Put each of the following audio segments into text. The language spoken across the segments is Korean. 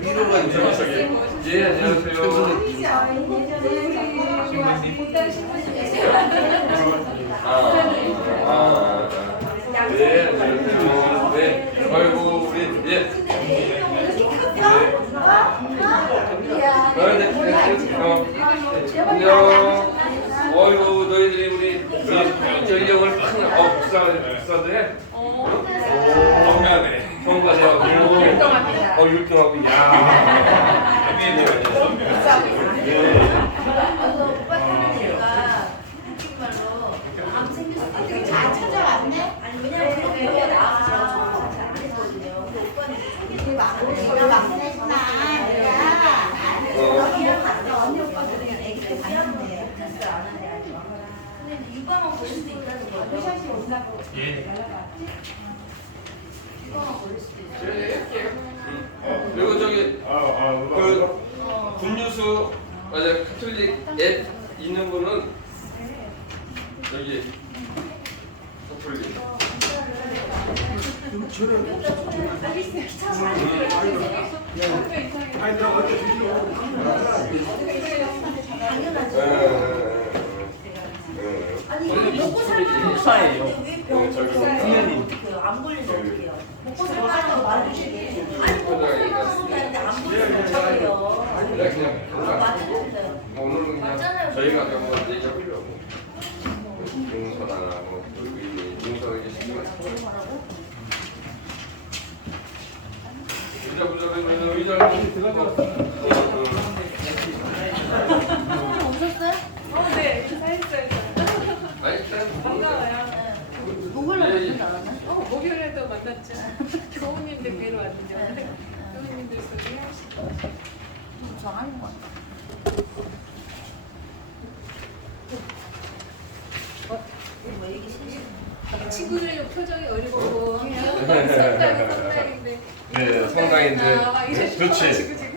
위로가 있어요. 예, 안녕하세요. 네, 안녕하세요. 네, 아이고 우리 안녕. 어이구 너희들이 우리 전력을 비싸네. 건강하네. 율동합니다. 율동하고 야. 오빠 사랑이가 느낌말로 암 생겼을 때 잘 찾아왔네? 아니 왜냐면 그런 거 나와서 제가 처음 잘안 했거든요. 근데 오빠는 초기에 막내구나. 언니랑 봤어. 언니 오빠도 그냥 애기 때 봤는데 테스트 안 하네 아직. 근데 유방암 걸릴 수도 있다는 거예요. 루샷이 온다고. 유방암 걸릴 수도 있어요. 그리고 저기 그 분유수 맞아 카톨릭 앱 있는 분은 여기 카톨릭. 아니 이거 먹고 살면 목사예요. 왜 병원 선생님. 안 걸리면 어떡해요? 먹고 살면 말해주지. 아니 먹고 살면 되는데 안 걸리면 어떡해요? 맞잖아요. 오늘은 그냥 맞잖아요. 저희가 한번 얘기해보려고 용서나 뭐 용서를 이렇게 시키면 의자를 오셨어요? 네, 인사했어요. 아니 일단 반가워요. 목요일날 오신 줄 알았네. 목요일에도 만났죠. 교우님들 뵈러 왔는데 교우님들 소개하시고. 잘하는 것 같아. 뭐 얘기 싫으시네. 친구들 표정이 어리고 성당인데 네 성당인데 막 이러시고 그렇지. 가지고 지금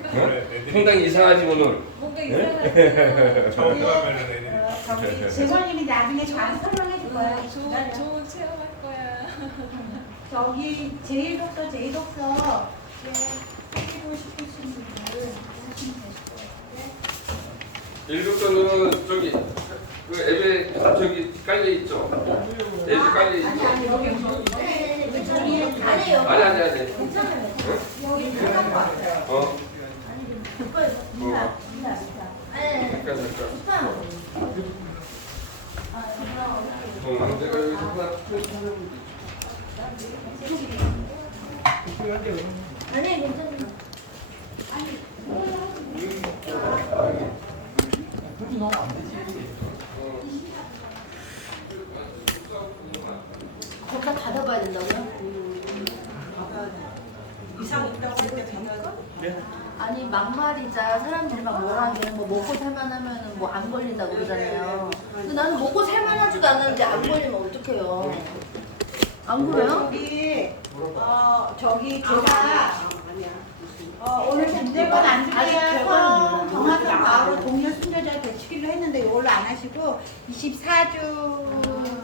상당히 이상하지 오늘. 뭔가 이상하지. 처음 가면은 저기 재선님이 나중에 저한테 설명해 줄 거야. 좋은 체험할 거야. 저기 제1독서 제2독서 하시고 싶으신 분들 하시면 되실 거예요. 일국서는 저기 그 앱에 저기 깔려 있죠. 앱에 깔려 있죠. 아니에요. 아니. 괜찮아요. 응? 여기 편한 거 같아요. 어. 오빠 민다. 네. 잠깐. 좋다. 내가 여기서 하나 아니 괜찮아요. 거기다 닫아봐야 된다고요? 이상 있다고 할때 잠깐? 아니 막말이자 사람들이 막 뭐라 하면 뭐 먹고 살만하면은 뭐 안 걸린다고 그러잖아요. 근데 나는 먹고 살만하지도 않는데 안 걸리면 어떡해요? 안 그래요? 저기 제가 오늘 중대권 안 주려서 정확한 마음으로 동료 순교자 되시기로 했는데 이걸로 안 하시고 24주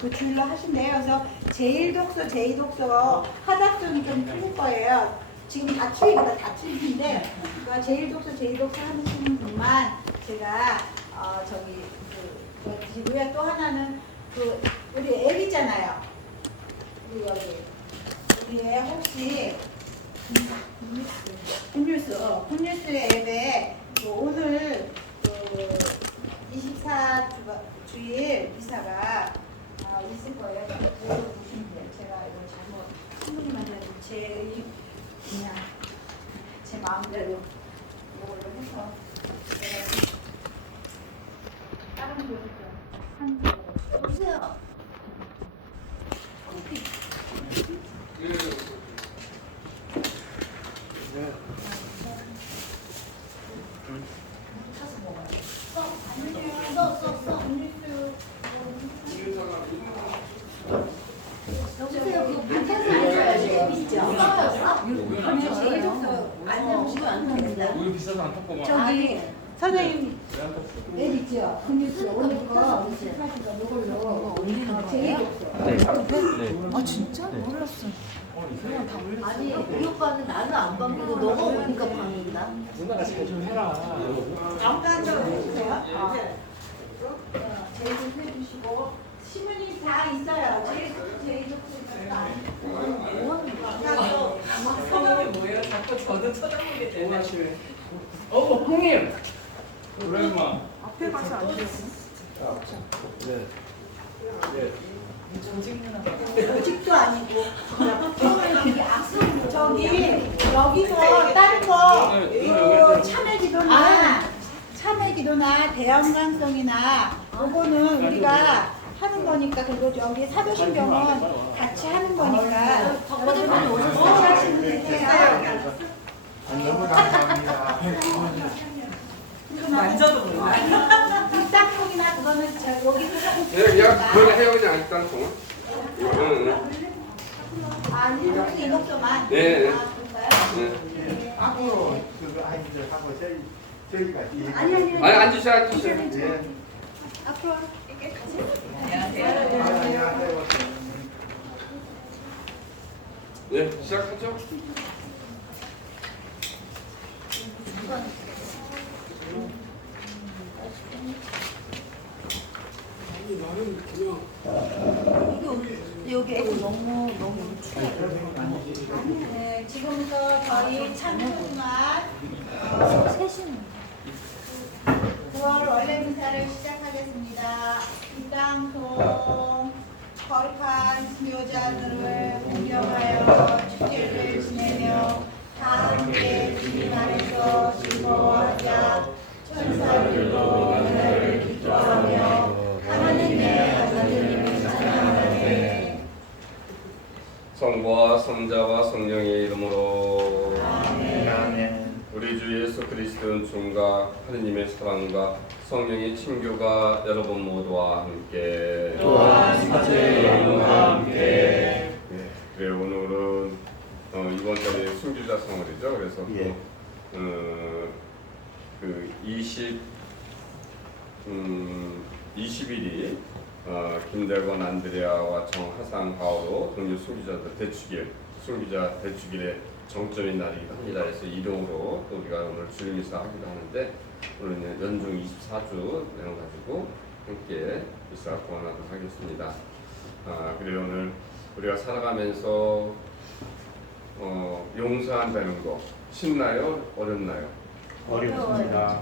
그 주일로 하신대요. 그래서 제1독서, 제2독서 하작성이 좀 틀릴 거예요. 지금 다 추이거든, 다 추이인데 제1독서, 제2독서 하시는 분만 제가 저기 드리고요. 또 하나는 그 우리 앱 있잖아요. 우리 여기에 혹시 굿뉴스 앱에 오늘 24주일 이사가 있을 거예요. 그거 보시면 돼요. 제가 이걸 잘못 한국님한테 그냥 제 마음대로 이걸로 해서 제가 다른 분들 한 보세요. 커피. 타서 먹어요. 써. 여보세요. 그거 밑에서 앉아야지. 있죠? 써요. 안 됩니다. 우유 비싸서 안 탔고 막. 저기 선생님 왜안 탔어? 앱 있죠? 굿뉴스 오늘 거 사시가 이걸로 제2독서 네. 아 진짜? 몰랐어. 그냥 아니 우리 오빠는 나는 안 바뀌고 너가 오니까 바뀐다. 누나가 잘 좀 해라. 아무나 좀 해주세요. 제일 좀 해주시고 신부님 다 있어요. 제일 뭐 하는 거야? 성함이 뭐예요? 자꾸 저도 쳐다보게 되네. 형님. 그래 마. 앞에 가서 안 돼요. 네. 네. 조직도 아니고 이게 악수 저기 여기서 다른 거 참외기도나 대형강성이나 요거는 우리가 하는 거니까 그리고 여기 사도신경은 같이 하는 거니까 박 대표님 오셨어요? 하시면 되세요. 너무 감사합니다. 만져도 몰라. 땅콩이나 그거는 저 여기 그냥 그걸 해요 그냥 일단 정말. 아니 무슨 이것도만. 네. 아 그런가요? 네. 앞으로 그 아이들하고 저희가 아니. 아니 앉으세요 앉으세요. 예. 앞으로 안녕하세요. 네 시작하죠. 여기 애들 너무 추워. 네, 지금부터 저희 참여동안 셋이는 9월 원래 문사를 시작하겠습니다. 이땅송 거룩한 묘자들을 공경하여 축제를 지내며 다 함께 주님 안에서 즐거워하자. 천사들도 은혜를 기뻐하며 하나님의 아들님을 찬양하네. 성부와 성자와 성령의 이름으로 아멘. 우리 주 예수 그리스도의 은총과 하느님의 사랑과 성령의 친교가 여러분 모두와 함께 또한 사제 여러분과 함께. 네, 그래 오늘은 이번 달에 순교자 생활이죠. 그래서 예. 그 20일이 김대건 안드레아와 정하상 가오로 동료 순교자들 순교자 대축일의 정점인 날이기도 합니다. 그래서 이동으로 또 우리가 오늘 주일미사 하기도 하는데 오늘은 연중 24주 내용 가지고 함께 미사 공헌하도록 하겠습니다. 그리고 오늘 우리가 살아가면서 용서한다는 거 쉽나요? 어렵나요? 어렵습니다.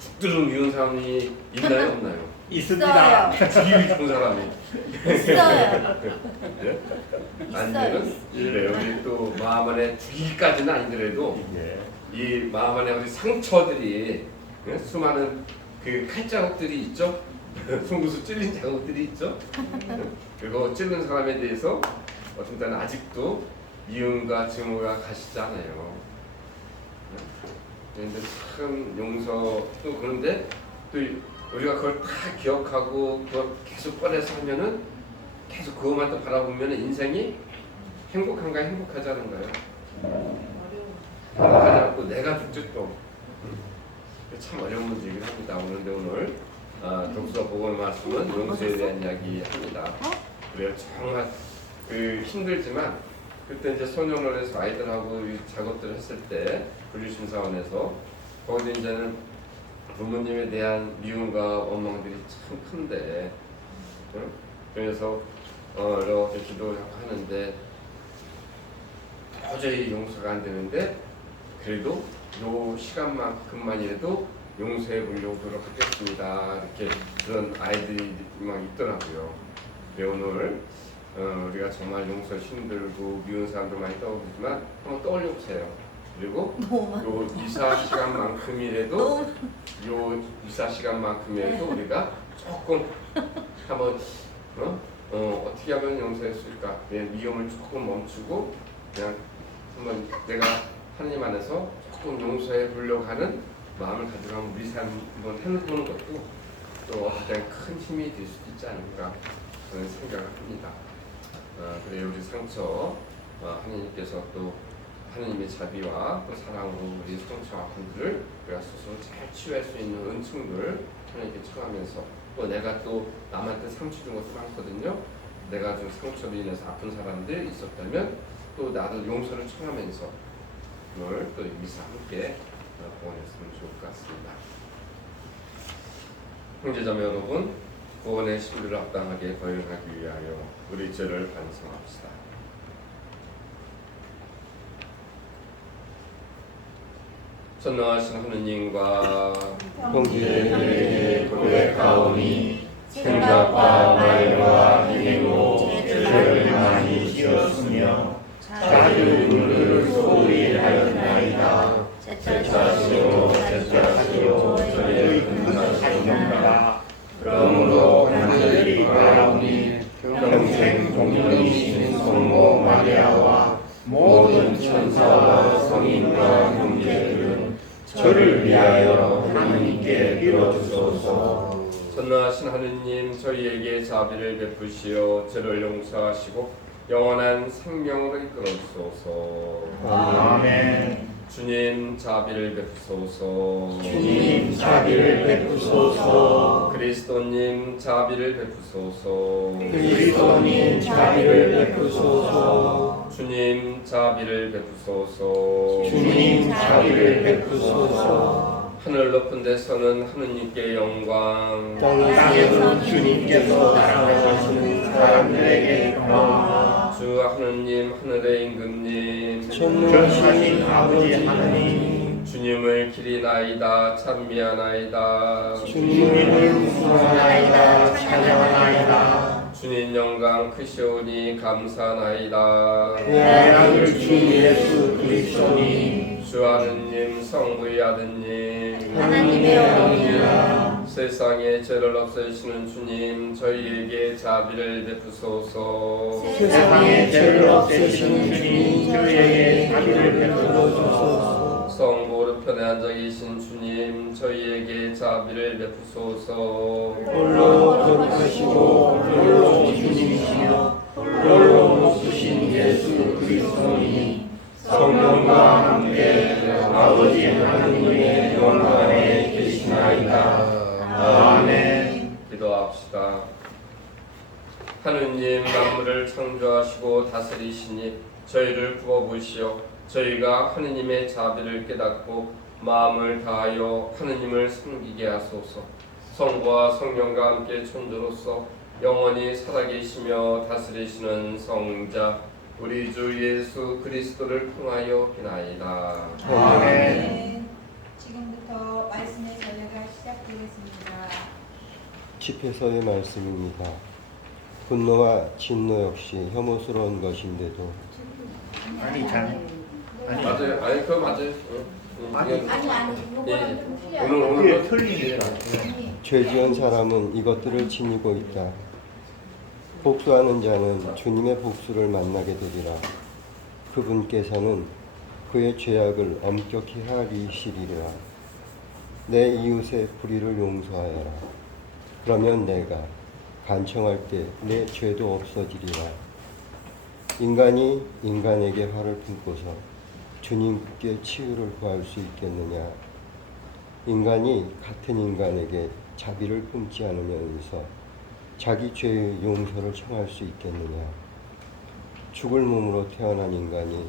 죽도록 미운 사람이 있나요? 없나요? 있습니다. 죽이고 싶은 사람이 있어요. 예? 아니면은 그래요. 우리 또 마음 안에 죽이기까지는 아니더라도 예. 이 마음 안에 우리 상처들이 예? 수많은 그 칼자국들이 있죠. 송구수 찔린 자국들이 있죠. 그리고 찔른 사람에 대해서 어떤 때는 아직도 미움과 증오가 가시지 않아요. 그런데 참 용서도 그런데 또 우리가 그걸 다 기억하고 그걸 계속 꺼내서 하면은 계속 그것만 또 바라보면 인생이 행복한가요? 행복하지 않은가요? 행복하지 않고 내가 죽지 또. 참 어려운 문제이긴 합니다. 오늘 독서 보건 말씀은 용서에 대한 이야기 합니다. 그래요. 정말 그 힘들지만 그때 이제 소년원에서 아이들하고 이 작업들을 했을 때 분류심사원에서 거기서 이제는 부모님에 대한 미움과 원망들이 참 큰데 응? 그래서 이렇게 기도를 하는데 도저히 용서가 안 되는데 그래도 요 시간만큼만이라도 용서해 보려고 노력하겠습니다. 이렇게 그런 아이들이 막 있더라고요. 그래 오늘 우리가 정말 용서 힘들고 미운 사람도 많이 떠오르지만 한번 떠올려 보세요. 그리고 요 이사 시간만큼이라도 요 이사 시간만큼이라도 우리가 조금 한번 어떻게 하면 용서할 수 있을까? 그냥 미움을 조금 멈추고 그냥 한번 내가 하나님 안에서 조금 용서해 보려고 하는 마음을 가지고 한번 우리 삶 한번 해보는 것도 또 가장 큰 힘이 될 수도 있지 않을까 저는 생각을 합니다. 그래 우리 상처 하나님께서 또 하나님의 자비와 또 사랑으로 우리 상처 아픔들을 우리가 스스로 잘 치유할 수 있는 은총들 하나님께 청하면서 또 내가 또 남한테 상처 준 것도 많거든요. 내가 좀 상처로 인해서 아픈 사람들 있었다면 또 나도 용서를 청하면서 오늘 또 미사 함께 구원했으면 좋을 것 같습니다. 형제자매 여러분, 구원의 신비를 합당하게 거행하기 위하여 우리 죄를 반성합시다. 전능하신 하느님과 형제들에게 고백하오니 생각과 말과 행위로 죄를 많이 지었으며 자주 눈을 소홀히 하였나이다. 제자시오 저희를 긍휼하시옵나다. 그러므로 간절히 바라오니 평생 동정이신 성모 마리아와 모든 천사와 성인과 형제들은 저를 위하여 하나님께 빌어주소서. 전능하신 하느님, 저희에게 자비를 베푸시어 죄를 용서하시고 영원한 생명으로 이끌어주소서. 아멘. 주님 자비를 베푸소서. 주님 자비를 베푸소서. 그리스도님 자비를 베푸소서. 그리스도님 자비를 베푸소서. 주님 자비를 베푸소서. 주님 자비를 베푸소서. 하늘 높은 데서는 하느님께 영광, 땅에서는 주님께서 살아가시는 사람들에게 평화. 주 하느님 하늘의 임금님, 전능하신 아버지 하나님, 주님을 기리나이다 찬미하나이다. 주님을 숭상하나이다 찬양하나이다. 주님 영광 크시오니 감사하나이다. 내 아들 주 예수 그리스도니 주 하느님 성부의 아드님 하나님의 어머니여 세상의 죄를 없애시는 주님 저희에게 자비를 베푸소서. 세상의 죄를 없애시는 주님 저희에게 자비를 베풀어 주소서. 성부 오른편에 앉아 계신 주님 저희에게 자비를 베푸소서. 홀로 거룩하시고 홀로 주님이시며 홀로 높으신 예수 그리스도니 성령과 함께 아버지 하느님의 영광에 계시나이다. 아멘. 기도합시다. 하느님 만물을 창조하시고 다스리시니 저희를 구워보시어 저희가 하느님의 자비를 깨닫고 마음을 다하여 하느님을 섬기게 하소서. 성부와 성령과 함께 천주로서 영원히 살아계시며 다스리시는 성자 우리 주 예수 그리스도를 통하여 비나이다. 아멘. 지금부터 말씀의 전례가 시작되겠습니다. 집회서의 말씀입니다. 분노와 진노 역시 혐오스러운 것인데도 아니 참. 아니 맞아요. 아니 그거 맞아요. 아니, 예. 좀 틀려요. 오늘 틀립니다. 죄지은 사람은 이것들을 지니고 있다. 복수하는 자는 주님의 복수를 만나게 되리라. 그분께서는 그의 죄악을 엄격히 하리시리라. 내 이웃의 불의를 용서하여라. 그러면 내가 간청할 때 내 죄도 없어지리라. 인간이 인간에게 화를 품고서 주님께 치유를 구할 수 있겠느냐? 인간이 같은 인간에게 자비를 품지 않으면서 자기 죄의 용서를 청할 수 있겠느냐? 죽을 몸으로 태어난 인간이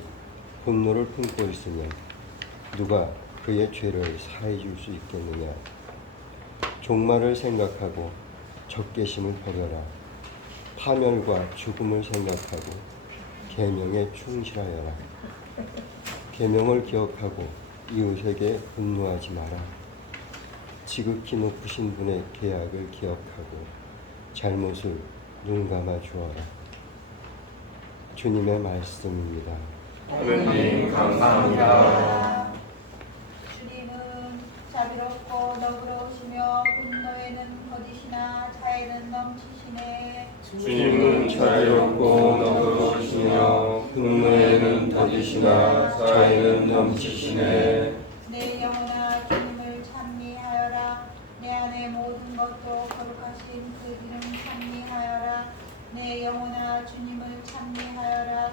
분노를 품고 있으면 누가 그의 죄를 사해 줄 수 있겠느냐? 종말을 생각하고 적개심을 버려라. 파멸과 죽음을 생각하고 계명에 충실하여라. 계명을 기억하고 이웃에게 분노하지 마라. 지극히 높으신 분의 계약을 기억하고 잘못을 눈감아 주어라. 주님의 말씀입니다. 하느님 감사합니다. 주님은 자비롭고 너그러우시며 분노에는 거짓이나 자애는 넘치시네. 주님은 자유롭고 너그러우시며 분노에는 더디시나 자애는 넘치시네. 내 영혼아 주님을 찬미하여라. 내 안의 모든 것도 거룩하신 그 이름 찬미하여라. 내 영혼아 주님을 찬미하여라.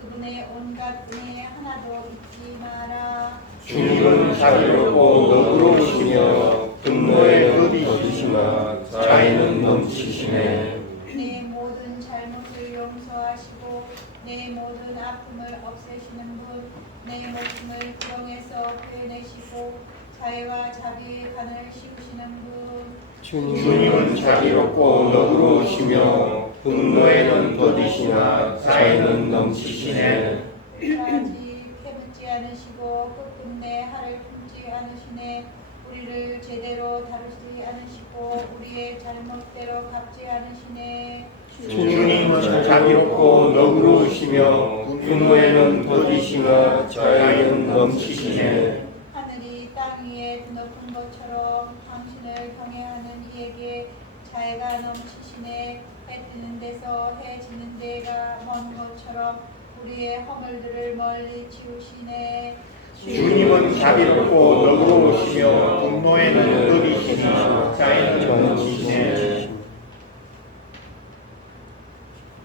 그분의 온갖 은혜 하나도 잊지 마라. 주님은 자비롭고 너그러우시며 분노에 더디시나 자애는 넘치시네. 내 모든 잘못을 용서하시고 내 모든 아픔을 없애시는 분, 내 목숨을 구렁에서 구해내시고 자애와 자비의 간을 씌우시는 분, 주님은 자비롭고 너그러우시며 분노에는 더디시나 자애는 넘치시네. 그러하지 캐묻지 않으시고 끝끝내 하를 품지 않으시네. 우리를 제대로 다루지 않으시고 우리의 잘못대로 갚지 않으시네. 주님은 자비롭고 너그러우시며 분노에는 더디시나 자애는 넘치시네. 하늘이 땅 위에 드높은 것처럼 당신을 경외하는 이에게 자애가 넘치시네. 해 뜨는 데서 해 지는 데가 먼 것처럼 우리의 허물들을 멀리 치우시네. 주님은 자비롭고 너그러우시며 분노에는 더디시나 자애는 넘치시네.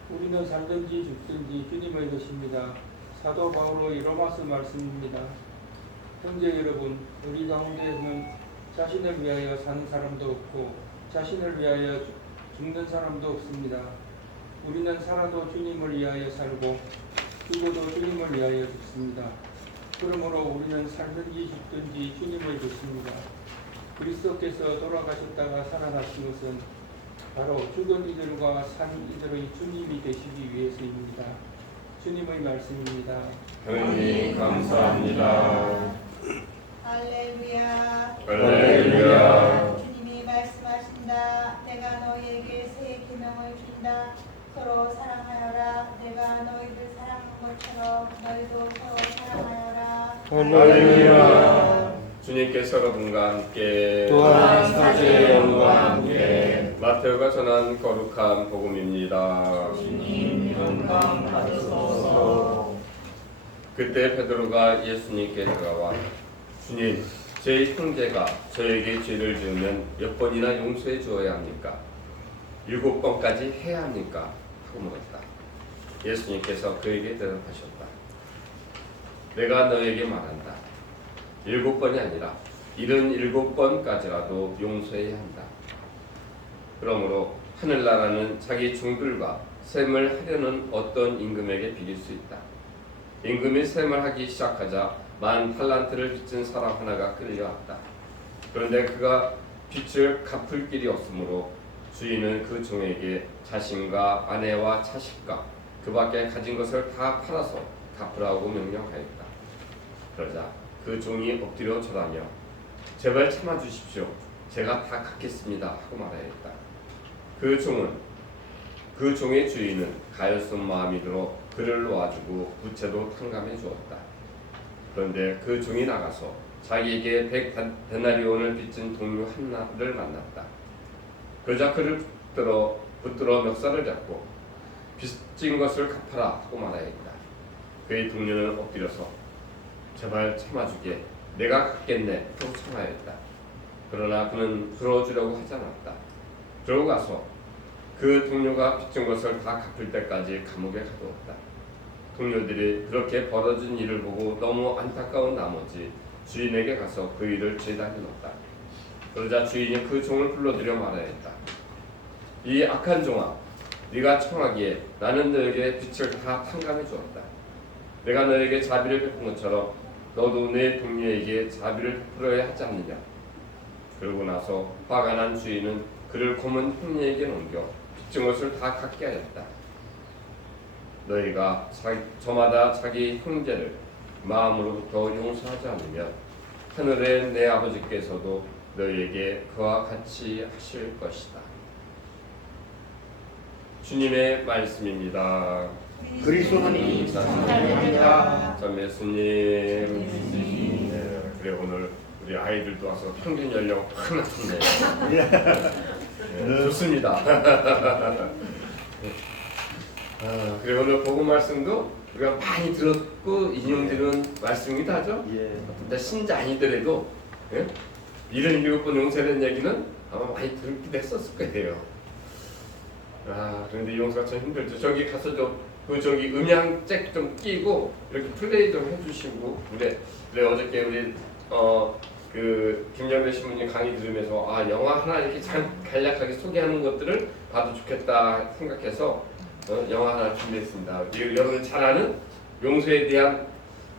우리는 살든지 죽든지 주님의 것입니다. 사도 바울의 로마서 말씀입니다. 형제 여러분, 우리 가운데에는 자신을 위하여 사는 사람도 없고 자신을 위하여 죽는 사람도 없습니다. 우리는 살아도 주님을 위하여 살고 죽어도 주님을 위하여 죽습니다. 그러므로 우리는 살든지 죽든지 주님의 것입니다. 그리스도께서 돌아가셨다가 살아나신 것은 바로 죽은 이들과 산 이들의 주님이 되시기 위해서입니다. 주님의 말씀입니다. 하나님 감사합니다. 할렐루야. 할렐루야. 주님이 말씀하신다. 내가 너희에게 새 계명을 준다. 서로 사랑하여라. 내가 너희를 사랑한 것처럼 너희도 서로 사랑하여라. 할렐루야. 주님께서 여러분과 함께 또한 사제의 영과 함께 마태오가 전한 거룩한 복음입니다. 주님 영광 받으소서. 그때 베드로가 예수님께 다가와 주님, 제 형제가 저에게 죄를 지으면 몇 번이나 용서해 주어야 합니까? 7번까지 해야 합니까? 하고 물었다. 예수님께서 그에게 대답하셨다. 내가 너에게 말한다. 7번이 아니라 77번까지라도 용서해야 한다. 그러므로 하늘나라는 자기 종들과 셈을 하려는 어떤 임금에게 비길 수 있다. 임금이 셈을 하기 시작하자 10,000달란트를 빚진 사람 하나가 끌려왔다. 그런데 그가 빚을 갚을 길이 없으므로 주인은 그 종에게 자신과 아내와 자식과 그 밖에 가진 것을 다 팔아서 갚으라고 명령하였다. 그러자 그 종이 엎드려 절하며 제발 참아주십시오. 제가 다 갚겠습니다 하고 말하였다. 그 종의 주인은 가엾은 마음이 들어 그를 놓아주고 부채도 탕감해 주었다. 그런데 그 종이 나가서 자기에게 100데나리온을 빚진 동료 하나를 만났다. 그러자 그를 붙들어 멱살을 잡고 빚진 것을 갚아라 하고 말하였다. 그의 동료는 엎드려서 제발 참아주게, 내가 갚겠네 하고 청하였다. 그러나 그는 들어주려고 하지 않았다. 그러고 가서 그 동료가 빚진 것을 다 갚을 때까지 감옥에 가두었다. 동료들이 그렇게 벌어진 일을 보고 너무 안타까운 나머지 주인에게 가서 그 일을 재단해 놓았다. 그러자 주인이 그 종을 불러들여 말하였다. 이 악한 종아, 네가 청하기에 나는 너에게 빚을 다 탕감해 주었다. 내가 너에게 자비를 베푼 것처럼 너도 내 동료에게 자비를 베풀어야 하지 않느냐. 그러고 나서 화가 난 주인은 그를 고문 형리에게 넘겨 빚진 것을 다 갚게 하였다. 너희가 저마다 자기 형제를 마음으로부터 용서하지 않으면 하늘의 내 아버지께서도 너희에게 그와 같이 하실 것이다. 주님의 말씀입니다. 그리스도는 감사합니다. 전 예수님. 네, 그래 오늘 우리 아이들도 와서 평균 연령 확 낮췄네요. 네, 좋습니다. 그래 오늘 복음 말씀도 우리가 많이 들었고 인용되는 말씀이기도 하죠. 근데 신자 아니더라도 77번 용서된 얘기는 아마 많이 듣기도 했었을 거예요. 그런데 용서가 참 힘들죠. 저기 가서 저기 음향잭 좀 끼고 이렇게 플레이 좀 해주시고 그래 어저께 우리 그 김영배 신부님 강의 들으면서 영화 하나 이렇게 간략하게 소개하는 것들을 봐도 좋겠다 생각해서 영화 하나 준비했습니다. 여러분 잘 아는 용서에 대한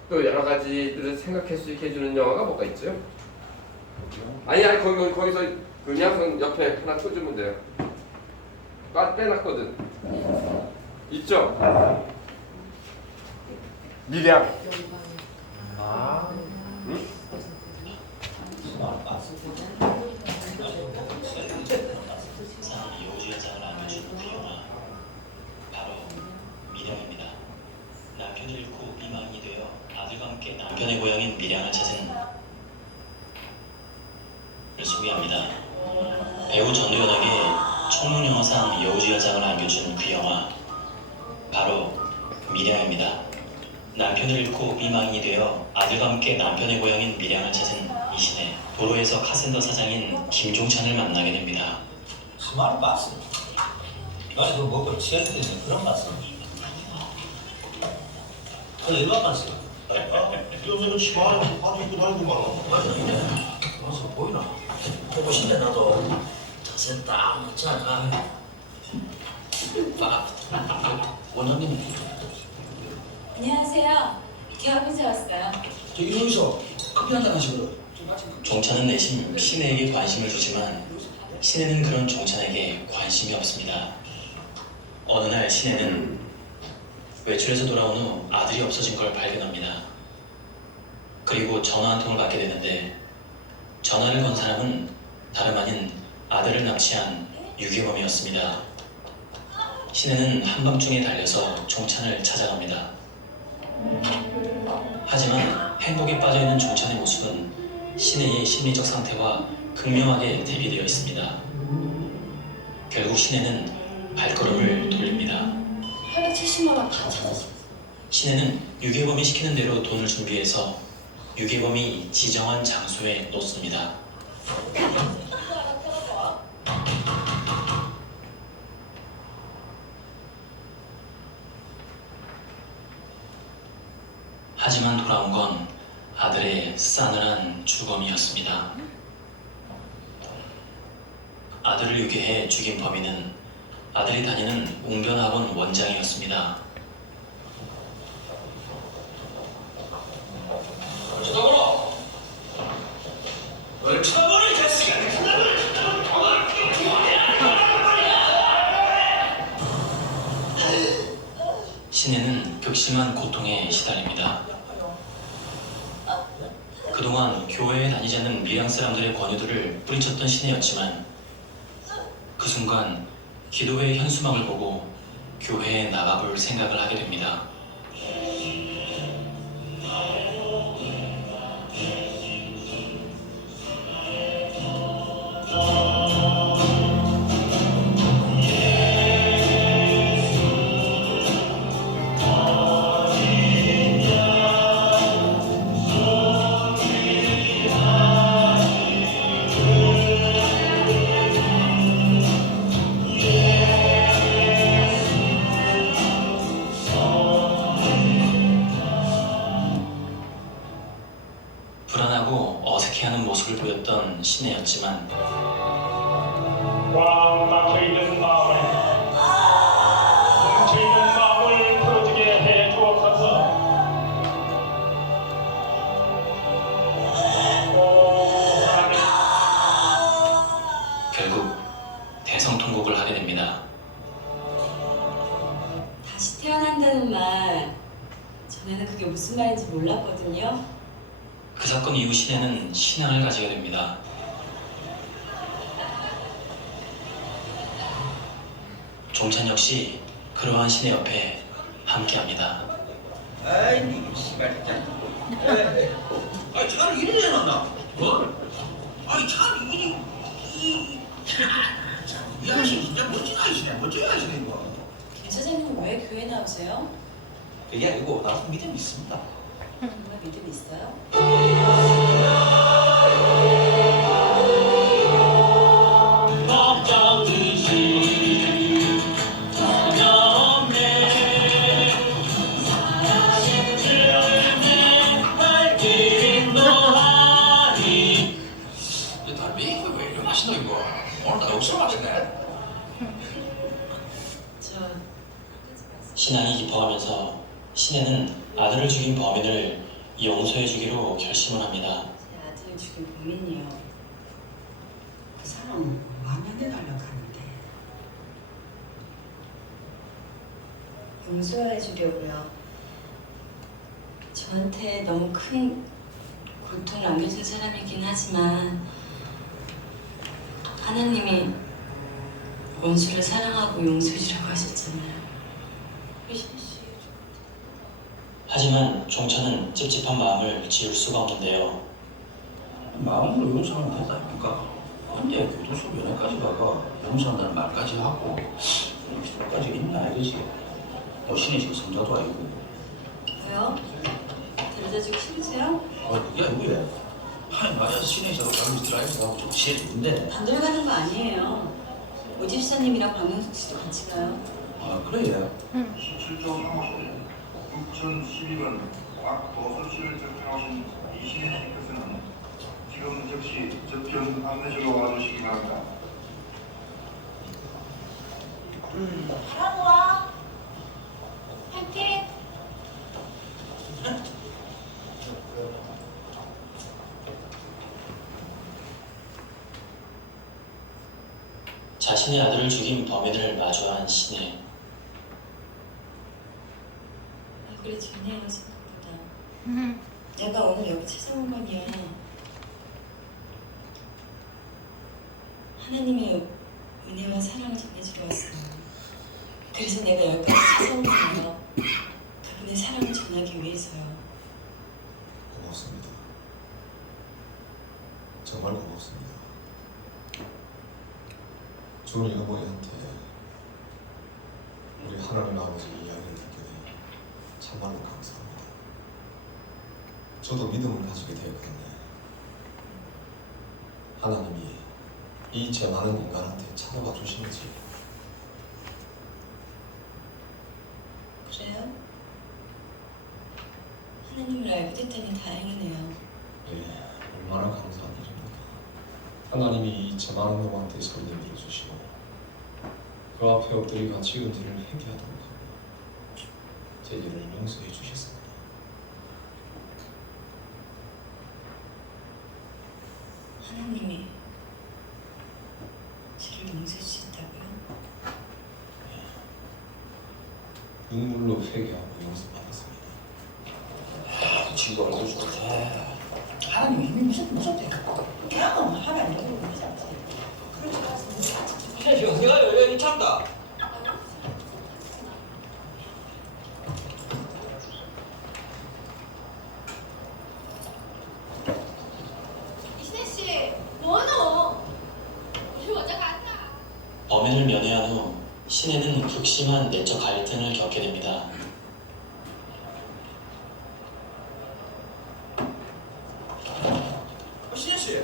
또 여러 가지들을 생각할 수 있게 해주는 영화가 뭐가 있죠? 아니 거기서 그냥 옆에 하나 꽂으면 돼요. 빼놨거든. 있죠? 미량. 응? 여우주연상을 안겨준 그 영화 바로 밀양입니다. 남편을 잃고 미망이 되어 아들과 함께 남편의 고향인 밀양을 찾은 소개합니다. 배우 전도연에게 청룡영화상 여우주연상을 안겨준 그 영화 바로 밀양입니다. 남편을 잃고 미망이 되어 아들과 함께 남편의 고향인 밀양을 찾은 이신혜, 도로에서 카센터 사장인 김종찬을 만나게 됩니다. 수많은 봤어. 아니 그 먹고 취했더니 그런 봤어. 아니 이거 봤어. 요새는 치마를 바지 입고 다니고 말아. 와서 보이나? 보고 싶네 나도. 자세 딱 맞잖아. 원장님. 안녕하세요. 개업인사 왔어요. 저 이러이소 커피 한잔 하시고. 종찬은 내심 신혜에게 관심을 주지만 신혜는 그런 종찬에게 관심이 없습니다. 어느 날 신혜는 외출해서 돌아온 후 아들이 없어진 걸 발견합니다. 그리고 전화 한 통을 받게 되는데 전화를 건 사람은 다름 아닌 아들을 납치한 유괴범이었습니다. 신혜는 한밤중에 달려서 종찬을 찾아갑니다. 하지만 행복에 빠져있는 종찬의 모습은 신혜의 심리적 상태와 극명하게 대비되어 있습니다. 결국 신혜는 발걸음을 돌립니다. 870만 원 다 찾았어. 신혜는 유괴범이 시키는 대로 돈을 준비해서 유괴범이 지정한 장소에 놓습니다. 하지만 돌아온 건 아들의 싸늘한 주검이었습니다. 아들을 유괴해 죽인 범인은 아들이 다니는 웅변학원 원장이었습니다. 저더불어. 널 쳐버릴 자식아. 신혜는 극심한 고통에 시달립니다. 그동안 교회에 다니지 않는 밀양 사람들의 권유들을 뿌리쳤던 신혜였지만 그 순간 기도회의 현수막을 보고 교회에 나가볼 생각을 하게 됩니다. 불안하고 어색해하는 모습을 보였던 신혜였지만 꽉 막혀있는 마음을 뭉쳐있는 마음을 풀어주게 해 주옵소서. 오 하나님. 결국 대성통곡을 하게 됩니다. 다시 태어난다는 말, 전에는 그게 무슨 말인지 몰랐거든요. 그 사건 이후 신혜는 신앙을 가지게 됩니다. 종찬 역시 그러한 신혜 옆에 함께합니다. 아이 니 씨발 진짜. 아이 차를 이래 내놨나? 뭐? 아이 차를 이 아저씨 진짜 멋진 아저씨네. 멋진 아저씨네 이거. 김 사장님 왜 교회 나오세요? 그게 아니고 나도 믿음 있습니다. 정말 믿음 있어요? 나 메이크업 왜 이렇게 맛있노 이거? 오늘 나 욕설 맞겠네. 저 신혜는 아들을 죽인 범인을 용서해주기로 결심을 합니다. 제 아들을 죽인 범인이요. 그 사람 만나내달라고 하는데 용서해주려고요. 저한테 너무 큰 고통을 안겨준 사람이긴 하지만 하나님이 원수를 사랑하고 용서해주라고 하셨잖아요. 하지만 종찬은 찝찝한 마음을 지울 수가 없는데요. 마음으로 용서하면 된다니까. 근데 교도소 면회까지 가가 용서한다는 말까지 하고 그럴 필요까지 있나 이거지. 뭐 신의 식 성자도 아니고. 왜요? 데려다주기 싫으세요? 그게 아니고 왜? 아니 말이야 신의 식으로 가면 드라이브하고 좀 싫은데. 단둘이 가는 거 아니에요. 오집사님이랑 박명숙 씨도 같이 가요. 그래 얘. 17조 3호 2012년 곽도수씨를 접견하신 이신혜 씨께서는 지금 즉시 접견 안내소로 와주시기 바랍니다. 하라고 와. 파이팅. 자신의 아들을 죽인 범인을 마주한 신혜. 얼굴이 좋네요 생각보다. 내가 오늘 여기 찾아온 건요. 하나님의 은혜와 사랑을 전해주러 왔어요. 그래서 내가 여기까지 찾아온 거예요. 그분의 사랑을 전하기 위해서요. 고맙습니다. 정말 고맙습니다. 준이 어머니한테 우리 하나님 아버지 이야기를 듣게 되어 참말로 감사합니다. 저도 믿음을 가지게 되었겠네. 하나님이 이 전하는 인간한테 찾아와 주시는지. 그래요? 하나님을 알게 됐다니 다행이네요. 예, 얼마나 감사한 일입니까. 하나님이 이 전하는 놈한테 손 내밀어 주시고 그 앞에 엎드려 같이 은혜를 회개하도록 하고 제 죄를 용서해 주셨습니다. 하나님이 저를 용서해 주셨다고요? 눈물로 회개하고 용서받았습니다. 지가 얼굴 좋대. 하나님 이미 무슨 때 그냥 하나님 그러지 않지. 그렇지 않습니다. 여기가 여기 참다. 이신혜 씨, 뭐하노? 우리 먼저 가자. 범인을 면회한 후 신혜는 극심한 내적 갈등을 겪게 됩니다. 신혜 씨.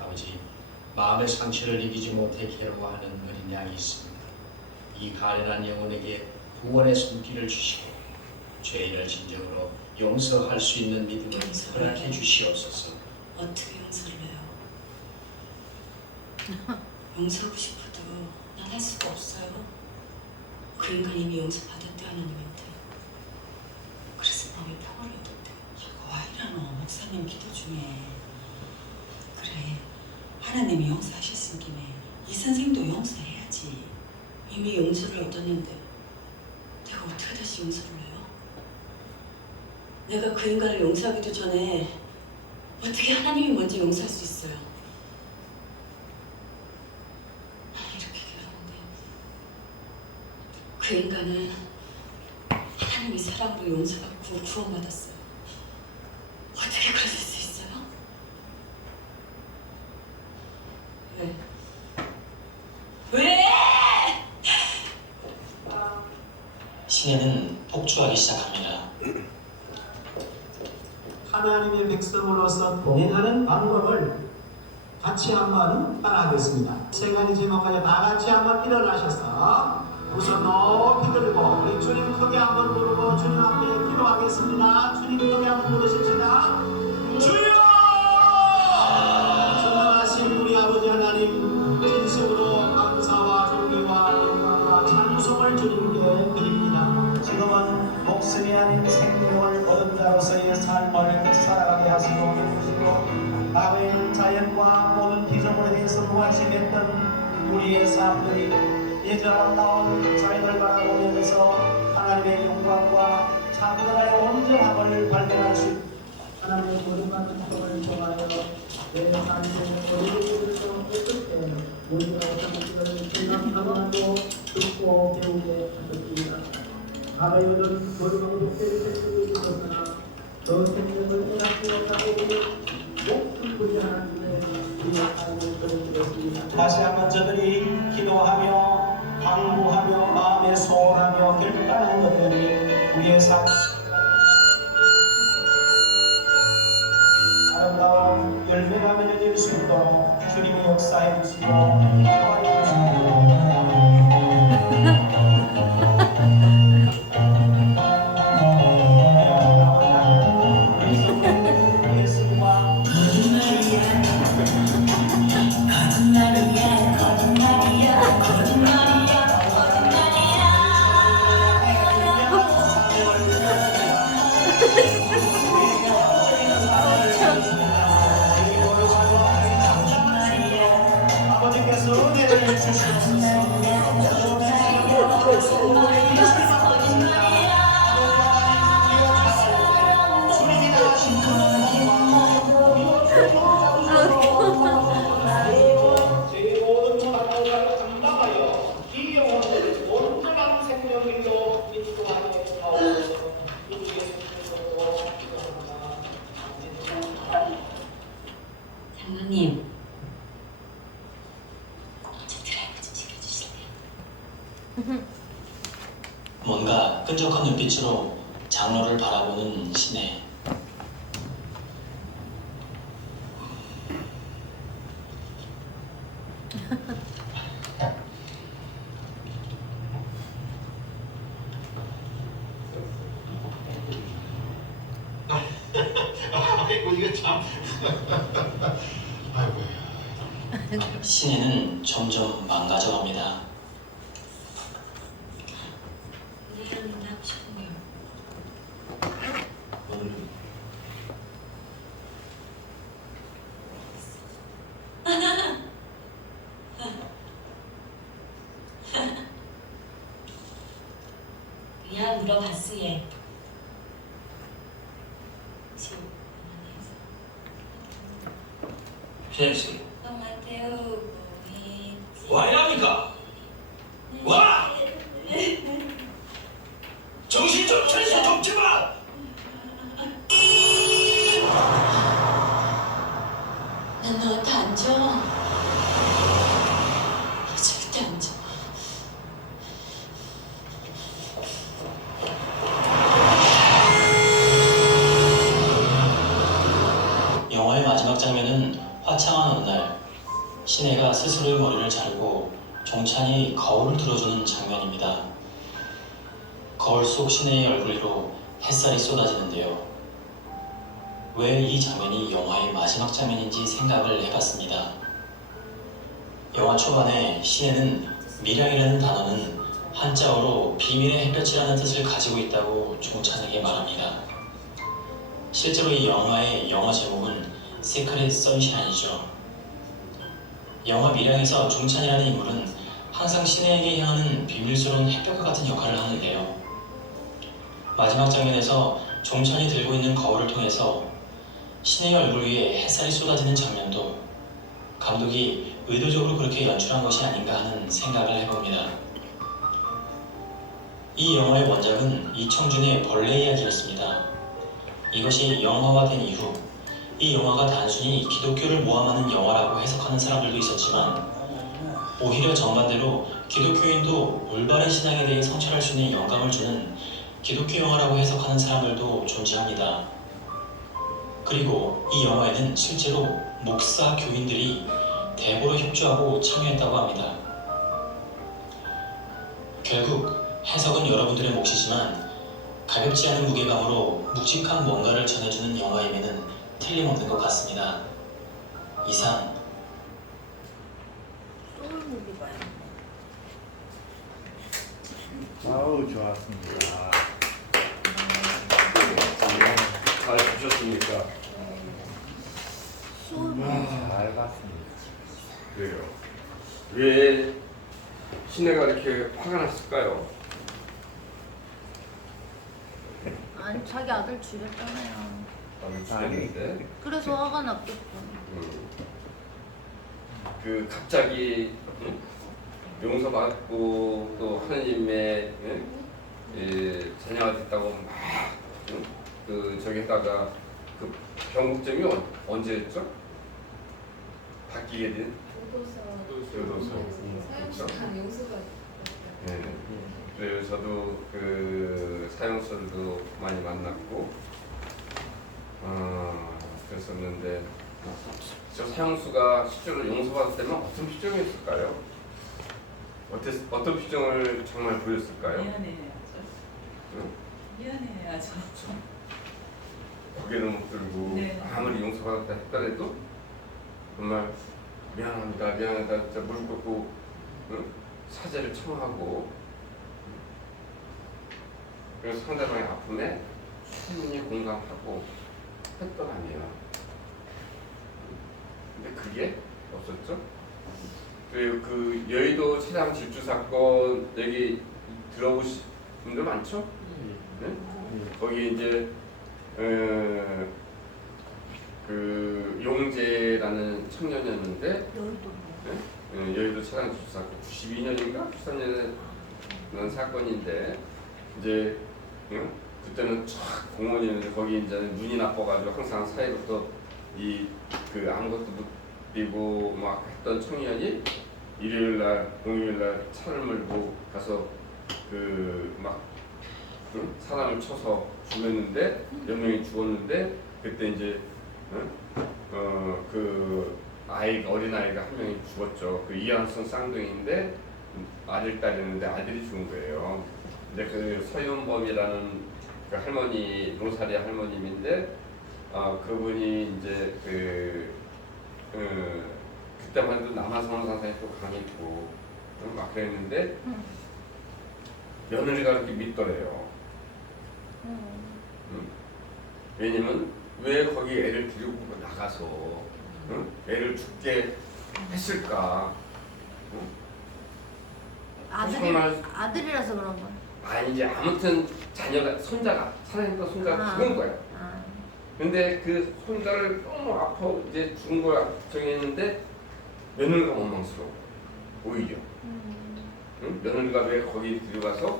아버지, 마음의 상처를 이기지 못해 괴로워하는 어린 양이 있습니다. 이 가련한 영혼에게 구원의 손길을 주시고 죄인을 진정으로 용서할 수 있는 믿음을 허락해 주시옵소서. 어떻게 용서를 해요? 용서하고 싶어도 난 할 수가 없어요. 그 인간이 이미 용서받았대 하나님한테. 그래서 마음이 평화를 얻었대. 와 이러노 목사님 기도 중에 그래 하나님이 용서하셨은 김에 이 선생도 용서해야지. 이미 용서를 얻었는데 내가 어떻게 다시 용서를 해요? 내가 그 인간을 용서하기도 전에 어떻게 하나님이 먼저 용서할 수 있어요? 난 이렇게 괴로운데 그 인간은 하나님이 사랑으로 용서받고 구원받았어요. 어떻게 그러실 수 있어요? 왜? 왜? 신혜는 폭주하기 시작합니다. 하나님의 백성으로서 동행하는 방법을 같이 한번 따라하겠습니다. 세 가지 제목까지 다 같이 한번 일어나셔서 우선 높이 들고 우리 주님 크게 한번 부르고 주님 앞에 기도하겠습니다. 주님 크게 한번 부르십시다. 주여! 전능하신 우리 아버지 하나님, 진심으로 감사와 존귀와 영광과 찬송을 주님께 드립니다. 지금은 목숨이 아닌 생명을 얻은 자로서의 삶을 살아가게 하시고 주시고, 과거에는 자연과 모든 피조물에 대해서 무관심했던 우리의 삶들이 예전 아름다운 자연을 바라보면서 하나님의 영광과 참나라의 온전함을 발견할 수 있고, 하나님의 거룩한 축복을 통하여 내 삶의 어디에서 어떻게 우리가 어떻게 생각하고 듣고 배우게 하셨습니다. 과거에는 거룩한 목표를 세우고 있었으나 그 생명을 빼앗고 목숨 부리 하나님의 기억하고 드렸습니다. 다시 한번 저들이 기도하며 강구하며 마음에 소원하며 결단한 것들이 우리의 삶 아름다운 열매가 맺어질 수 있도록 주님의 역사해 주시고 인도하여 주시고 장로님, 저 드라이브 좀 시켜주실래요? 뭔가 끈적한 눈빛으로 장로를 바라보는 신혜. 아이고 이거 참. 아이고야. 신혜는 점점 망가져갑니다. 내일은 하고 싶은데요. 오늘은 그냥 물어봤어 얘. 혜씨 너만 태우고 있지. 와야 합니까? 와! 정신 좀 차리고 덮지 마! 난 너한테 안 줘. 절대 안 줘. 영화의 마지막 장면은 화창한 어느 날 신혜가 스스로의 머리를 자르고 종찬이 거울을 들어주는 장면입니다. 거울 속 신혜의 얼굴 위로 햇살이 쏟아지는데요. 왜 이 장면이 영화의 마지막 장면인지 생각을 해봤습니다. 영화 초반에 신혜는 미량이라는 단어는 한자어로 비밀의 햇볕이라는 뜻을 가지고 있다고 종찬에게 말합니다. 실제로 이 영화의 영어 제목은 시크릿 선샤인이죠. 영화 미량에서 종찬이라는 인물은 항상 신혜에게 향하는 비밀스러운 햇볕과 같은 역할을 하는데요. 마지막 장면에서 종찬이 들고 있는 거울을 통해서 신혜의 얼굴 위에 햇살이 쏟아지는 장면도 감독이 의도적으로 그렇게 연출한 것이 아닌가 하는 생각을 해봅니다. 이 영화의 원작은 이청준의 벌레 이야기였습니다. 이것이 영화화된 이후 이 영화가 단순히 기독교를 모함하는 영화라고 해석하는 사람들도 있었지만 오히려 정반대로 기독교인도 올바른 신앙에 대해 성찰할 수 있는 영감을 주는 기독교 영화라고 해석하는 사람들도 존재합니다. 그리고 이 영화에는 실제로 목사 교인들이 대보로 협조하고 참여했다고 합니다. 결국 해석은 여러분들의 몫이지만 가볍지 않은 무게감으로 묵직한 뭔가를 전해주는 영화임에는 틀림없는 것 같습니다. 이상 소울무비 봐요. 아우 좋았습니다. 잘 보셨습니까? 잘 봤습니다. 그래요. 왜 시내가 이렇게 화가 났을까요? 아니 자기 아들 죽였잖아요. 나는 죽였는데. 그래서 화가 났겠죠. 그 갑자기 용서받고 또 하느님의 자녀가 됐다고 막 그 저기다가 그 변곡점이 언제였죠? 바뀌게 된? 교도소. 사형식한 용서가. 네. 그래서 저도 그 사형수들도 많이 만났고 그랬었는데 저 사형수가 실제로 용서받을 때면 어떤 표정이었을까요? 어떤 표정을 정말 보였을까요? 미안해야죠. 응? 미안해야죠. 고개를 못 들고 네. 아무리 용서받았다 했더라도 정말 미안합니다 진짜 무릎 꿇고 사죄를 청하고 그래서 상대방의 아픔에 충분히 공감하고 했던 아니에요. 근데 그게 없었죠. 그리고 그 여의도 차량 질주 사건 얘기 들어보신 분들 많죠? 네? 거기 이제 그 용재라는 청년이었는데 여의도 차량 질주 사건 92년인가 93년에 난 사건인데 이제 그때는 쫙 공원이었는데 거기 이제 눈이 나빠가지고 항상 사이로부터 그 아무것도 못 입고 막 했던 청년이 일요일날 공휴일날 차를 몰고 가서 그 막 사람을 쳐서 죽였는데 몇 명이 죽었는데 그때 이제 그 어린 아이가 한 명이 죽었죠. 그 이한선 쌍둥이인데 아들 딸이었는데 아들이 죽은 거예요. 근데 그 서윤범이라는 그 할머니 로사리 할머님인데 그분이 이제 그때만 해도 남아성 사상이 또 강했고 막 그랬는데 며느리가 그렇게 믿더래요. 왜냐면 왜 거기 애를 데리고 나가서 애를 죽게 했을까? 아들이라서 그런 거야. 아니 이제 아무튼 자녀가 손자가 살아있던 손자가 죽은 거야. 근데 그 손자를 너무 아파 이제 죽은 거야 정했는데 며느리가 원망스러워 오히려. 며느리가 왜 거기 들어가서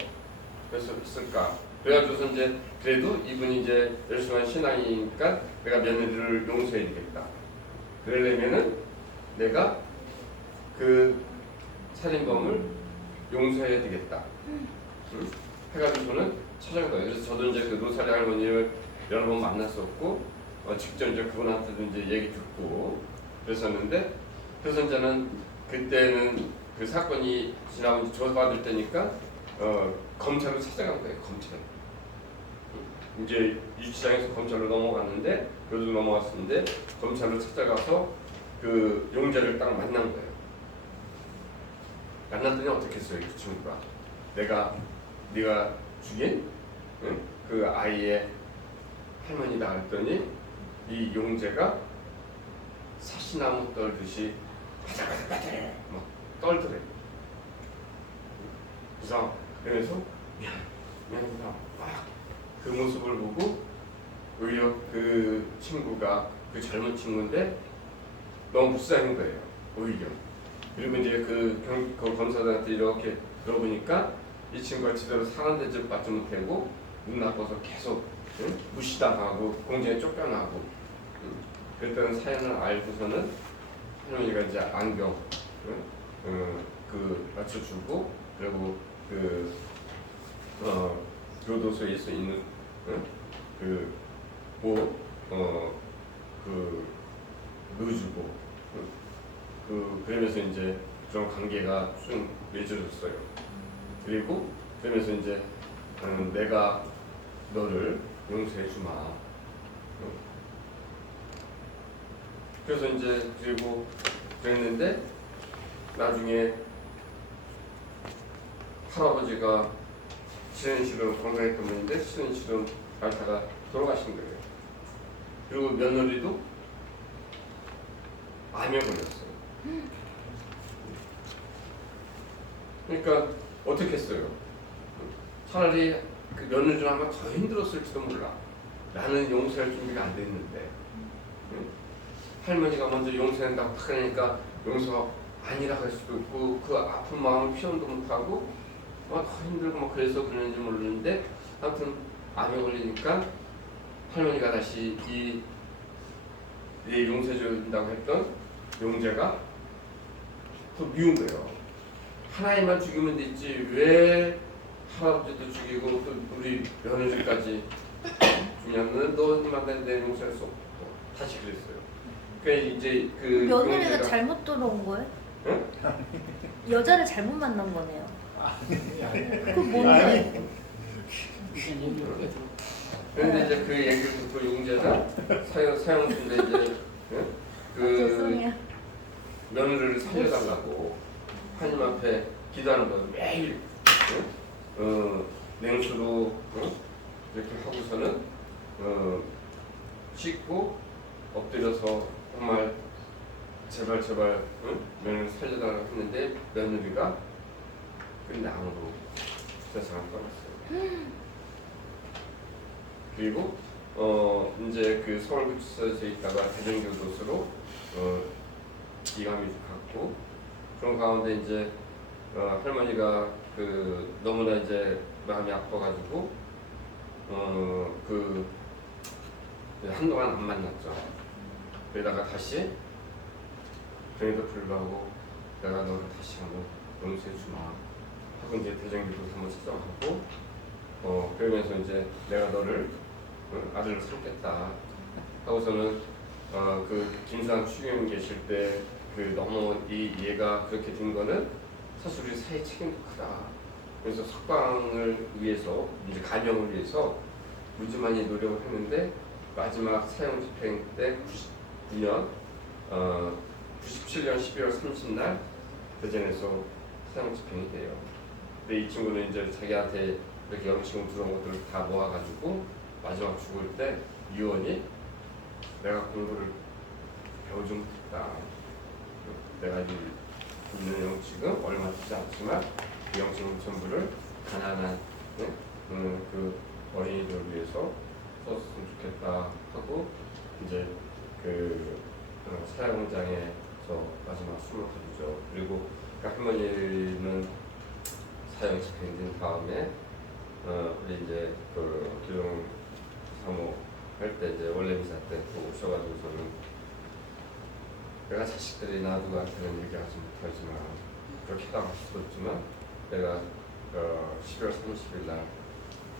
그래서 했을까? 그래가지고서 이제 그래도 이분이 이제 열심히 신앙이니까 내가 며느리를 용서해야겠다. 그러려면은 내가 그 살인범을 용서해야 되겠다. 해가지고는 찾아간 거예요. 그래서 저도 이제 그 노사리 할머니를 여러 번 만났었고 직접 이제 그분한테도 이제 얘기 듣고 그랬었는데 그래서 이제는 그때는 그 사건이 지나고 이제 조사받을 때니까 검찰로 찾아간 거예요. 검찰. 이제 유치장에서 검찰로 넘어갔는데 그래도 넘어갔는데 검찰로 찾아가서 그 용재를 딱 만난 거예요. 만났더니 어떻게 했어요, 그 친구가? 네가 죽인 그 아이의 할머니다 그랬더니 이 용재가 사시나무 떨듯이 바들바들 막 떨더래. 그래서 미안하다 막 그 모습을 보고 오히려 그 친구가 그 젊은 친구인데 너무 불쌍한 거예요. 오히려. 그리고 이제 그 검사들한테 이렇게 들어보니까 이 친구가 제대로 상한 대접 받지 못하고 눈 나빠서 계속 무시당하고 공장에 쫓겨나고 그랬다는 사연을 알고서는 할머니가 이제 안경 그 맞춰주고 그리고 그 교도소에서 있는 넣어주고 그러면서 이제 그런 관계가 쭉 맺어졌어요. 그리고 그러면서 이제 내가 너를 용서해 주마. 그래서 이제 그리고 그랬는데 나중에 할아버지가 신은실은 건강했던 분인데 신은실은 앓다가 돌아가신 거예요. 그리고 며느리도 암에 걸렸어요. 그러니까 어떻게 했어요? 차라리 그 며느리라면 더 힘들었을지도 몰라. 나는 용서할 준비가 안 됐는데 할머니가 먼저 용서한다고 하니까 용서가 아니라 할 수도 있고 그 아픈 마음을 표현도 못하고 더 힘들고 그래서 그러는지 모르는데 아무튼 암에 걸리니까 할머니가 다시 내 용서해준다고 했던 용재가 또 미운 거예요. 하나님만 죽이면 됐지 왜 할아버지도 죽이고 또 우리 며느리까지 죽냐면 너님한테 내 용서할 수 없고 다시 그랬어요. 그러니까 이제 그 며느리가 용재가 잘못 들어온 거예요? 응? 여자를 잘못 만난 거네요. 그 아니. 뭔데? 그런데 이제 그 얘기를 듣고 용재가 사형수인데 이제 죄송해요. 며느리를 살려달라고 하나님 앞에 기도하는 거예요. 매일 냉수로 이렇게 하고서는 씻고 엎드려서 정말 제발 며느리 살려달라고 했는데 며느리가 그 나무로 세상을 떠났어요. 그리고 이제 그 서울구치소에 있다가 대전교도소로 이감이 갔고 그런 가운데 이제 할머니가 그 너무나 이제 마음이 아파가지고 그 한동안 안 만났죠. 그러다가 다시 그래도 불구하고 내가 너를 다시 한번 용서해 주마 하고 이제 대전교도소 한번 찾아가고 그러면서 이제 내가 너를 아들로 삼겠다 하고서는 그 김수환 추기경 계실 때 그 너무 얘가 그렇게 된 거는 사실 우리 사회 책임도 크다. 그래서 석방을 위해서 이제 감형을 위해서 무지 많이 노력을 했는데 마지막 사형 집행 때 97년 12월 30날 대전에서 사형 집행이 돼요. 근데 이 친구는 이제 자기한테 이렇게 영치금 들어온 것들을 다 모아가지고 마지막 죽을 때 유언이 내가 공부를 배워준 것이다. 내가 있는 영치금 얼마 주지 않지만 그 영치금 전부를 가난한 그 어린이들을 위해서 썼으면 좋겠다 하고 이제 그 사형장에서 마지막 숨을 거두죠. 그리고 그 할머니는 사형 집행된 다음에 우리 이제 그 기동 사모 할 때 이제 원래 미사 때 또 오셔가지고서는 내가 자식들이 나누한테는 얘기하지 못하지만 그렇게 해당할 수도 있지만 내가 12월 30일 날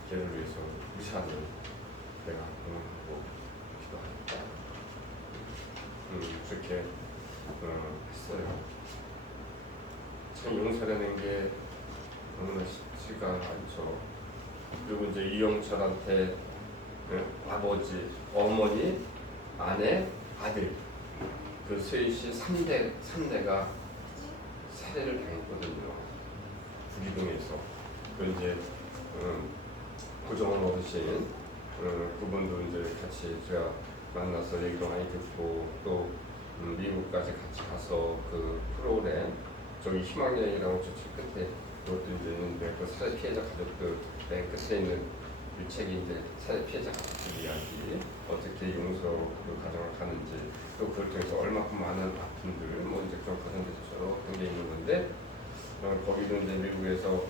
걔를 위해서 무시하는 내가 공헌하고 기도하겠다. 그렇게 했어요. 참 용서라는 게 너무나 쉽지가 않죠. 그리고 이제 이영철한테 아버지, 어머니, 아내, 아들 그 셋이 3대가 살해를 당했거든요. 구기동에서. 그 이제 고정원 어르신 그분도 이제 같이 제가 만나서 얘기도 많이 듣고 또 미국까지 같이 가서 그 프로그램 저기 희망여행이라고 저쪽 끝에 그것도 이제 있는데 그 살해 피해자 가족들 맨 끝에 있는 이 책이 이제 살해 피해자 가족들 이야기 어떻게 용서 그 과정을 가는지 또 그걸 통해서 얼마큼 많은 아픔들 뭐 이제 그런 과정들이 여러 게 있는 건데 거기도 이제 미국에서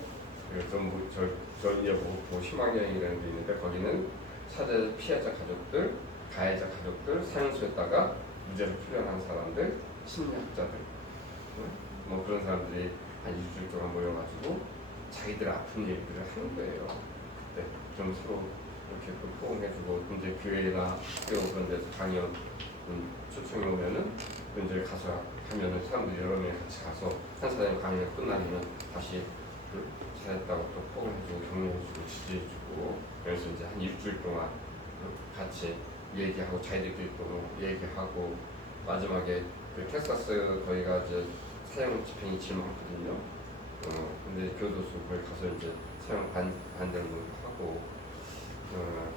저 희망여행이라는 게 있는데 거기는 살해 피해자 가족들, 가해자 가족들, 사형수였다가 무죄로 풀려난 사람들, 심리학자들 뭐 그런 사람들이 한 일주일 동안 모여가지고 자기들 아픈 얘기들을 하는 거예요. 그때 좀 서로 이렇게 또 포옹해주고 이제 교회나 학교 그런 데서 강연 초청이 오면은 이제 가서 하면은 사람들이 여러 명이 같이 가서 한 사람이 강연이 끝나면은 다시 잘했다고 또 포옹해주고 격려해주고 지지해주고 그래서 이제 한 일주일 동안 같이 얘기하고 자기들끼리 또 얘기하고 마지막에 그 텍사스 거기가 이제 사형 집행이 제일 많거든요. 근데 교도소 거기 가서 이제 사형 반대를 하고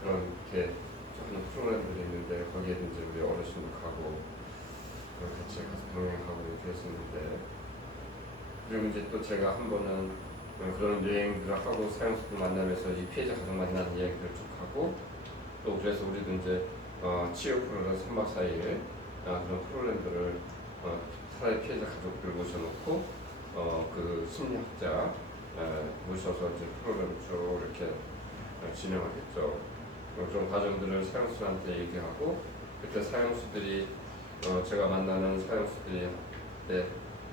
그렇게 하는 프로그램들이 있는데 거기에 이제 우리 어르신도 가고 같이 가서 동행하고 그랬었는데 그리고 이제 또 제가 한 번은 그런 여행들을 하고 사형수들 만나면서 이 피해자 가족 만나는 여행들을 쭉 하고 또 그래서 우리도 이제 치유 프로그램 3박 4일 그런 프로그램들을 살해 피해자 가족들 모셔놓고 그 심리학자 모셔서 이제 프로그램 쭉 이렇게 진행하겠죠. 그런 과정들을 사형수한테 얘기하고 그때 사형수들이 제가 만나는 사형수들이 그때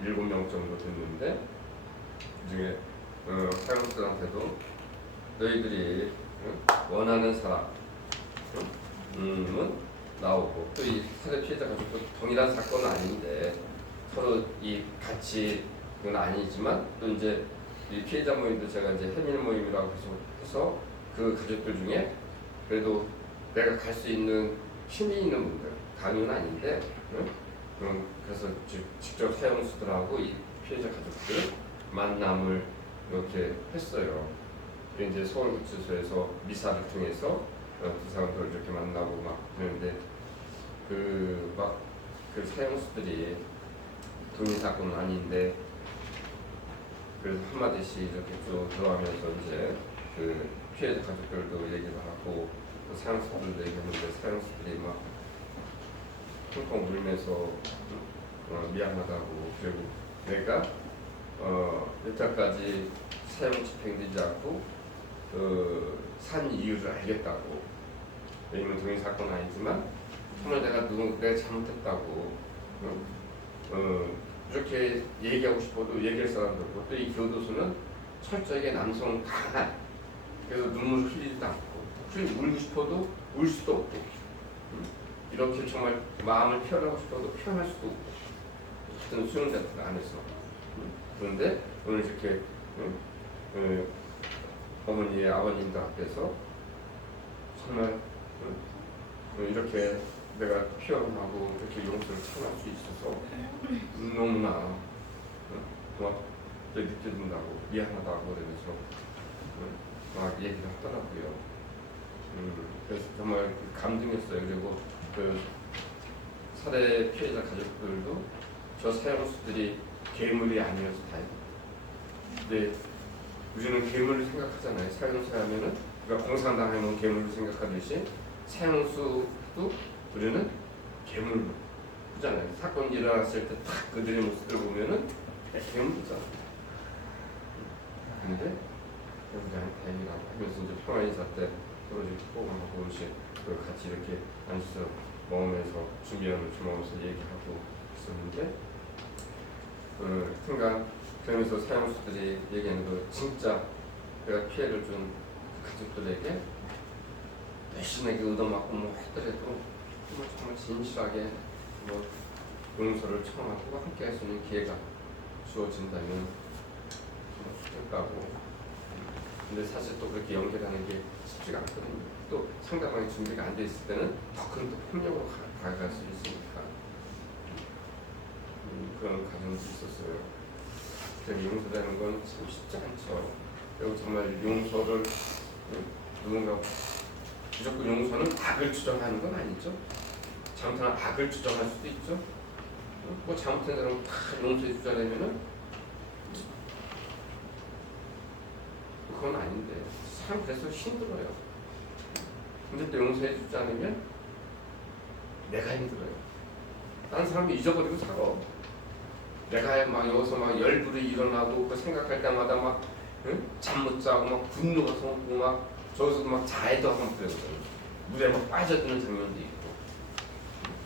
7명 정도 됐는데 그중에 사형수들한테도 너희들이 원하는 사람은 나오고 또 이 살해 피해자 가족도 동일한 사건은 아닌데 서로 이 같이 그건 아니지만 또 이제 이 피해자 모임도 제가 이제 해밀 모임이라고 해서 그 가족들 중에 그래도 내가 갈 수 있는 힘이 있는 분들 강요는 아닌데 그래서 직접 사형수들하고 이 피해자 가족들 만남을 이렇게 했어요. 이제 서울구치소에서 미사를 통해서 두 사람들 이렇게 만나고 막 그러는데 그 사형수들이 동일 사건은 아닌데 그래서 한마디씩 이렇게 쭉 들어가면서 이제 그 피해자 가족들도 얘기를 하고 또 사형수들도 얘기했는데 사형수들이 막 펑펑 울면서 미안하다고 그리고 내가 여태까지 사형 집행되지 않고 산 이유를 알겠다고 왜냐면 동일 사건은 아니지만 정말 내가 잘못했다고 이렇게 얘기하고 싶어도 얘기할 사람도 없고 또 이 교도소는 철저하게 남성 강한 그래서 눈물 흘리지도 않고 울고 싶어도 울 수도 없고 이렇게 정말 마음을 표현하고 싶어도 표현할 수도 없고 같은 수용자들 안에서 그런데 오늘 이렇게 어머니의 아버님들 앞에서 정말 이렇게 내가 표현하고 이렇게 용서를 청할 수 있어서 너무나 고맙게 느껴진다고 미안하다고 그러면서 막 얘기를 하더라고요. 그래서 정말 감동했어요. 그리고 그 살해 피해자 가족들도 저 사형수들이 괴물이 아니어서 다행이다. 근데 우리는 괴물을 생각하잖아요. 사형수 하면은 그러니까 공산당하면 괴물을 생각하듯이 사형수도 우리는 괴물로 보잖아요. 사건이 일어났을 때 딱 그들의 모습을 보면은 괴물이잖아. 근데 그냥 다행이라고 하면서 이제 평화인사 때 서로 이렇게 포옹하고 같이 이렇게 앉아서 먹으면서 준비하는 주먹으면서 얘기하고 있었는데 하여튼간 그러면서 사형수들이 얘기하는 거 진짜 내가 피해를 준 가족들에게 열심하게 얻어맞고 뭐 하더라도 정말 진실하게 뭐 용서를 청하고 함께 할 수 있는 기회가 주어진다면 정말 좋겠다고. 근데 사실 또 그렇게 연결하는 게 쉽지가 않거든요. 또 상대방이 준비가 안 돼 있을 때는 더 큰 또 폭력으로 다가갈 수 있으니까 그런 과정도 있었어요. 용서되는 건 참 쉽지 않죠. 그리고 정말 용서를 누군가 무조건 용서는 악을 주장하는 건 아니죠. 잘못하면 악을 주장할 수도 있죠. 뭐 잘못한 사람은 다 용서해 주자라면은 그건 아닌데 참 그래서 힘들어요. 근데 또 용서해 주지 않으면 내가 힘들어요. 다른 사람이 잊어버리고 살아. 내가 막 여기서 막 열불이 일어나고 그 생각할 때마다 막 잠 못 자고 막 분노가 솟고 막 저기서도 막 자해도 하고 그러거든요. 물에 막 빠져드는 장면도 있고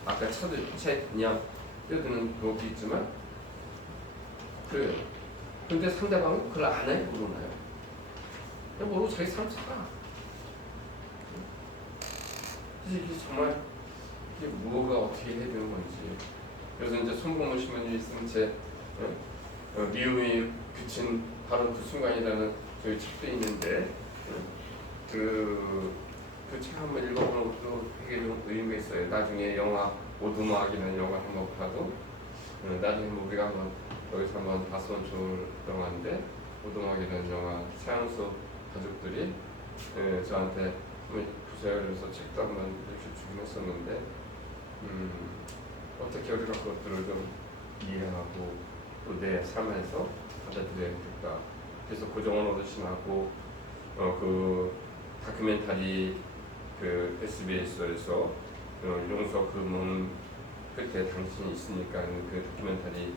아까 차에 그냥 뛰어드는 것도 있지만 그래요. 근데 상대방은 그걸 안 해요. 모르나요? 그냥 모르고 자기 삶 살아. 그래서 이게 정말 이게 뭐가 어떻게 해야 되는 건지. 그래서 이제 손봉무 신부님이 쓴 제 미움이 그친 바로 그 순간이라는 저희 책도 있는데 그 책 한번 읽어보는 것도 되게 좀 의미가 있어요. 나중에 영화 오두막이라는 영화 한번 봐도 나중에 우리가 한번 여기서 한번 봤으면 좋을 영화인데 오두막이라는 영화 최양수 가족들이 저한테 한번 보세요. 그래서 책도 한번 이렇게 주긴 했었는데 어떻게 우리가 그것들을 좀 이해하고 또 내 삶에서 받아들여야 될까. 그래서 고정원 어르신하고 그 다큐멘터리 그 SBS에서 용서 그 몸 끝에 당신이 있으니까 그 다큐멘터리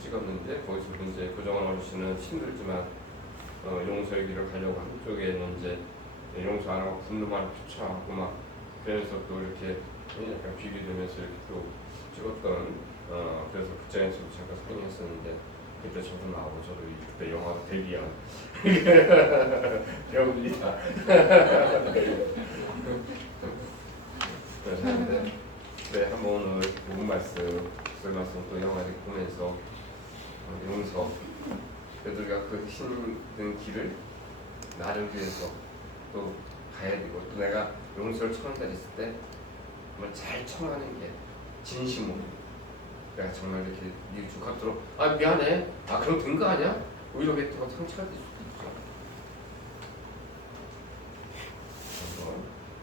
찍었는데 거기서 이제 고정원 어르신은 힘들지만 용서의 길을 가려고 한쪽에는 이제 용서 안 하고 분노만 표출하고 막 그래서 또 이렇게 약간 비교되면서 이렇게 또 찍었던 그래서 극장에서도 잠깐 상영했었는데 그때 저도 나오고 저도 그때 영화 데뷔한 배우입니다. 네, 한번 오늘 본 말씀 또 영화를 보면서 용서 그래도 우리가 그 힘든 길을 나를 위해서 또 가야 되고 또 내가 용서를 청한다 했을 때 정말 잘 청하는 게 진심으로 내가 정말 이렇게 네 주카토로 아 미안해 그럼 된 거 아니야? 오히려 그게 더 상처가 될 수도 있죠. 그래서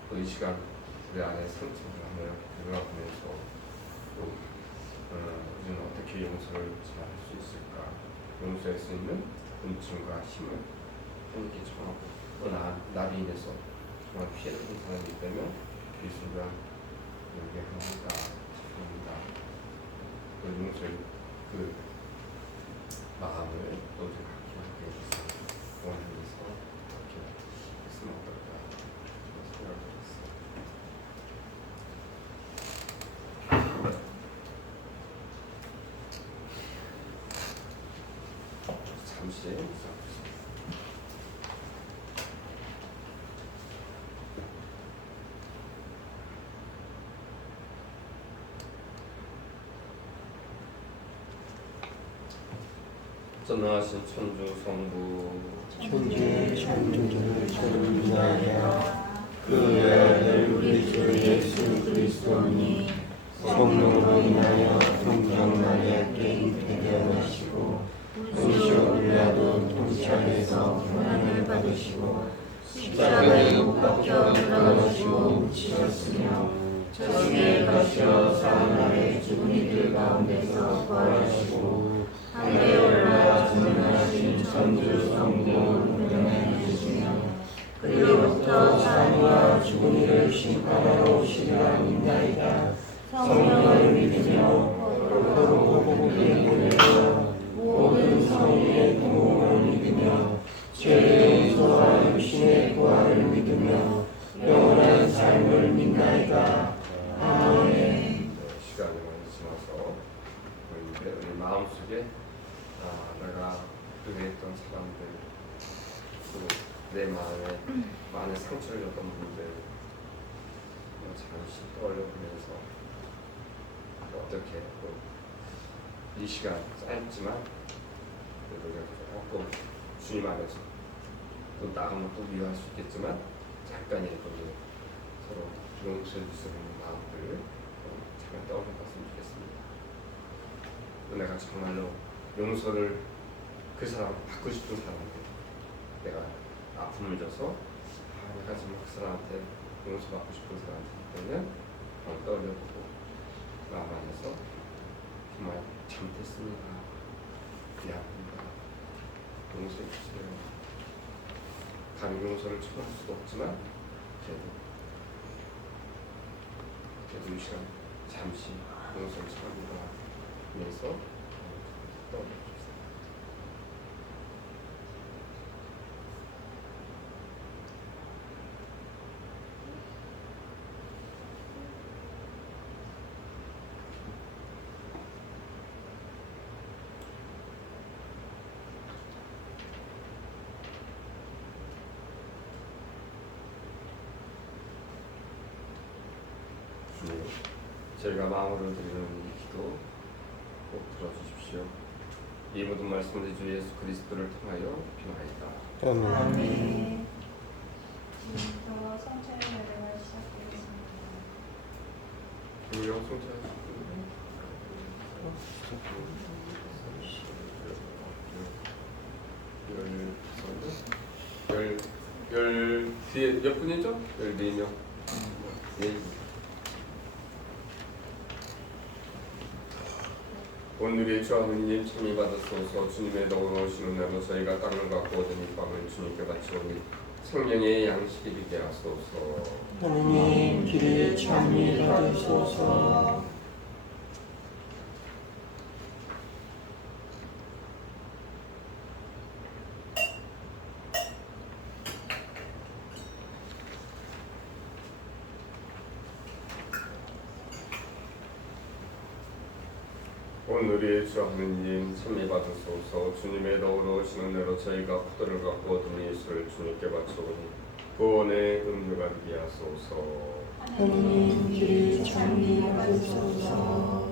또 이 시간 우리 안에 상처를 한번 되돌아보면서 또 우리는 어떻게 용서를 잘 할 수 있을까 용서할 수 있는 은총과 힘을 하나님께 청하고 또 나로 인해서 정말 피해를 본 사람이 있다면 이 순간 용서합니다 싶습니다. 그 용서의 그 마음을 또 우리가 갖게 해주세요. 원하면서 이렇게 했으면 어떨까 생각을 했어요. 잠시 전능하신 천주 성부 천주의 창조주를 존중하여 그의 아들 우리 주 예수 그리스도니 성령으로 인하여 동정 마리아께 잉태되어나시고 은시오 빌라도 통치하에서 고난을 받으시고 십자가에 못 박혀 돌아가시고 묻히셨으며 저승에 가시어 사흘날에 죽은 이들 가운데서 부활하시고 하늘에 올라 전능하신 천주 성부를 운행하시며 그리로부터 사람과 죽은 이를 심판하러 오시리라 믿나이다. 성령을 믿으며 거룩하고 복된 은혜와 모든 성의의 공헌을 믿으며 죄의 용서와 육신의 부활을 믿으며 영원한 삶을 믿나이다. 아멘. 시간이 많이 지나서 보이는데 우리 마음속에 내가 그랬던 사람들 또 내 마음에 많은 상처를 줬던 분들 잠시 떠올려보면서 어떻게 또 이 시간 짧지만 그래도 우리가 조금 주님 안에서 또 나가면 또 미워할 수 있겠지만 잠깐이라도 서로 용서해 줄 수 있는 마음들을 잠깐 떠올려봤으면 좋겠습니다. 또 내가 정말로 용서를 그 사람 받고 싶은 사람한테 내가 아픔을 줘서 내가 정말 그 사람한테 용서받고 싶은 사람한테 있다면 한번 떠올려보고 마음 안에서 정말 잘못했습니다. 미안합니다. 용서해 주세요. 감히 용서를 청할 수도 없지만 그래도 이 시간 잠시 용서를 청합니다 하면서 떠올려주세요. 주님, 저희가 마음으로 드리는 기도 꼭 들어주십시오. 이 모든 말씀을 주 예수 그리스도를 통하여 비나이다. 아멘. 지금부터 성찬의 예배가 시작되겠습니다. 성찬 열 뒤에 몇 분이죠? 14명. 예. 오늘의 주 하느님 참이 받으소서. 주님의 너로 오시는 날로 저희가 땅을 갖고 얻은 이 빵을 주님께 바치오니 생명의 양식이 되게 하소서. 하느님 길에 참이 받으소서. 오늘의 주 하느님 참미 받으소서. 주님의 너로 오시는 날로 저희가 포도를 갖고 얻은 예수를 주님께 바치오니 구원의 음료가 되게 하소서. 하느님 길에 참이 받으소서.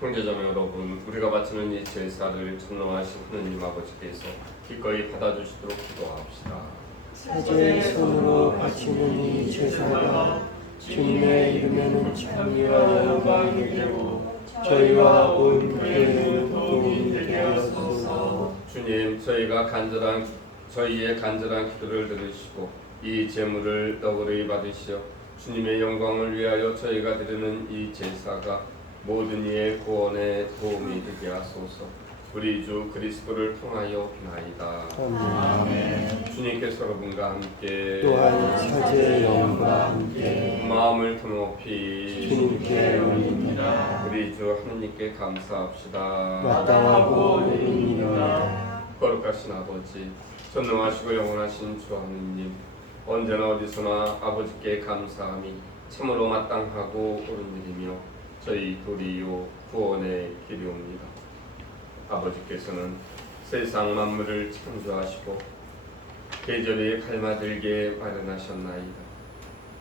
형제자매 여러분, 우리가 바치는 이 제사를 전능하신 하느님 아버지께서 기꺼이 받아주시도록 기도합시다. 사제 손으로 바치는 이 제사가 주님의 이름에는 참여하여 마음이 되고 저희와 온 교회를 도움이 되게 하소서. 주님, 저희의 간절한 기도를 들으시고 이 제물을 너그러이 받으시어 주님의 영광을 위하여 저희가 드리는 이 제사가 모든 이의 구원에 도움이 되게 하소서. 우리 주 그리스도를 통하여 비나이다. 아멘. 주님께서 여러분과 함께 또한 사제의 영과 함께 마음을 높이 주님께 올립니다. 우리 주 하느님께 감사합시다. 마땅하고 옳은 일입니다. 거룩하신 아버지, 전능하시고 영원하신 주 하느님, 언제나 어디서나 아버지께 감사함이 참으로 마땅하고 옳은 일이며 저희 도리요 구원의 길이옵니다. 아버지께서는 세상 만물을 창조하시고 계절에 갈마들게 마련하셨나이다.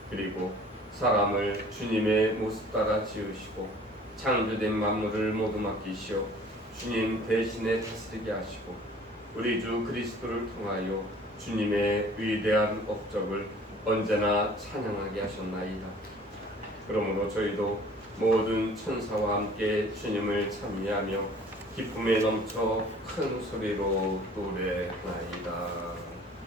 그리고 사람을 주님의 모습 따라 지으시고 창조된 만물을 모두 맡기시어 주님 대신에 다스리게 하시고 우리 주 그리스도를 통하여 주님의 위대한 업적을 언제나 찬양하게 하셨나이다. 그러므로 저희도 모든 천사와 함께 주님을 찬미하며 기쁨에 넘쳐 큰 소리로 노래하나이다.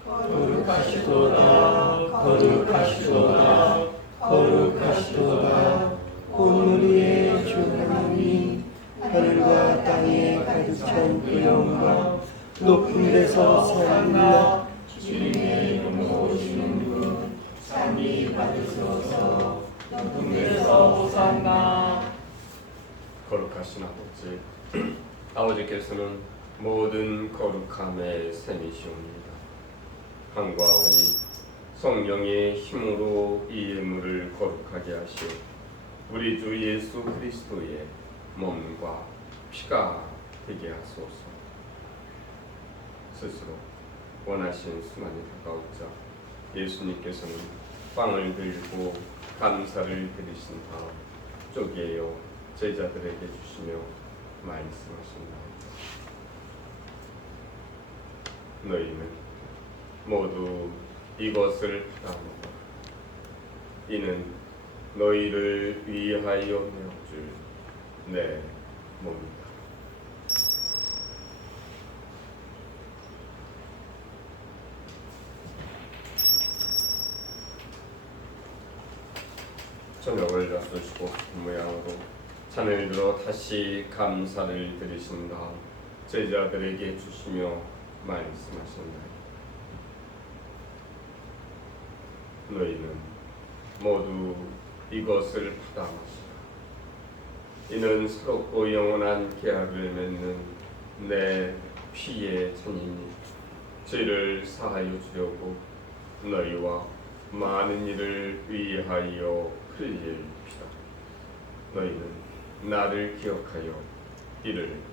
거룩하시도다 거룩하시도다 거룩하시도다. 오늘의 주 하나님, 하늘과 땅에 가득 찬 그 영광, 높은 데서 살리나 주님의 이름으로 오시는 분 참이 받으소서. 높은 데서 호산나. 거룩하신 아버지, 아버지께서는 모든 거룩함의 셈이시옵니다. 간구하오니 성령의 힘으로 이 예물을 거룩하게 하시오 우리 주 예수 그리스도의 몸과 피가 되게 하소서. 스스로 원하신 순간이 다가오자 예수님께서는 빵을 들고 감사를 드리신 다음 쪼개어 제자들에게 주시며 말씀하신다. 너희는 모두 이것을 받아 먹어라. 이는 너희를 위하여 내어줄 내 몸이다. 저녁을 잡수시고 모양으로 잔을 들어 다시 감사를 드리신 다음 제자들에게 주시며 말씀하신다. 너희는 모두 이것을 받아 마시라. 이는 새롭고 영원한 계약을 맺는 내 피의 잔이니 죄를 사하여 주려고 너희와 많은 이를 위하여 흘릴 피다. 너희는 나를 기억하여 이를 행하라.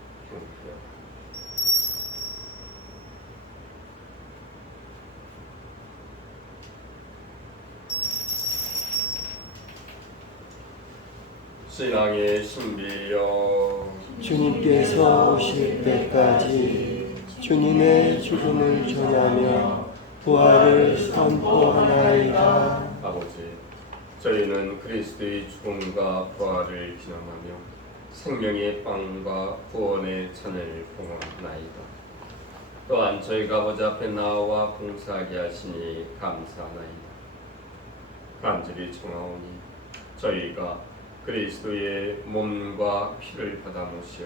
신앙의 신비여 주님께서 오실 때까지 주님의 죽음을 전하며 부활을 선포하나이다. 아버지, 저희는 그리스도의 죽음과 부활을 기념하며 생명의 빵과 구원의 잔을 봉헌하나이다. 또한 저희가 아버지 앞에 나와 봉사하게 하시니 감사하나이다. 간절히 청하오니 저희가 그리스도의 몸과 피를 받아 모시어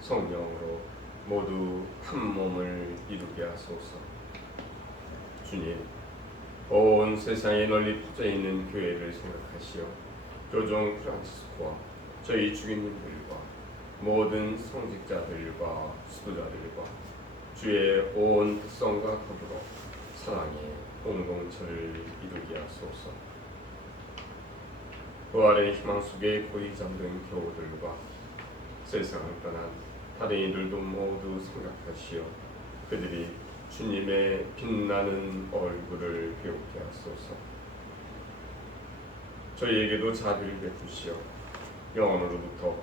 성령으로 모두 한 몸을 이루게 하소서. 주님, 온 세상에 널리 퍼져 있는 교회를 생각하시어 교종 프란치스코와 저희 주기님들과 모든 성직자들과 수도자들과 주의 온 백성과 더불어 사랑의 공동체를 이루게 하소서. 부활의 희망 속에 고이 잠든 교우들과 세상을 떠난 다른 이들도 모두 생각하시어 그들이 주님의 빛나는 얼굴을 배우게 하소서. 저희에게도 자비를 베푸시어 영원으로부터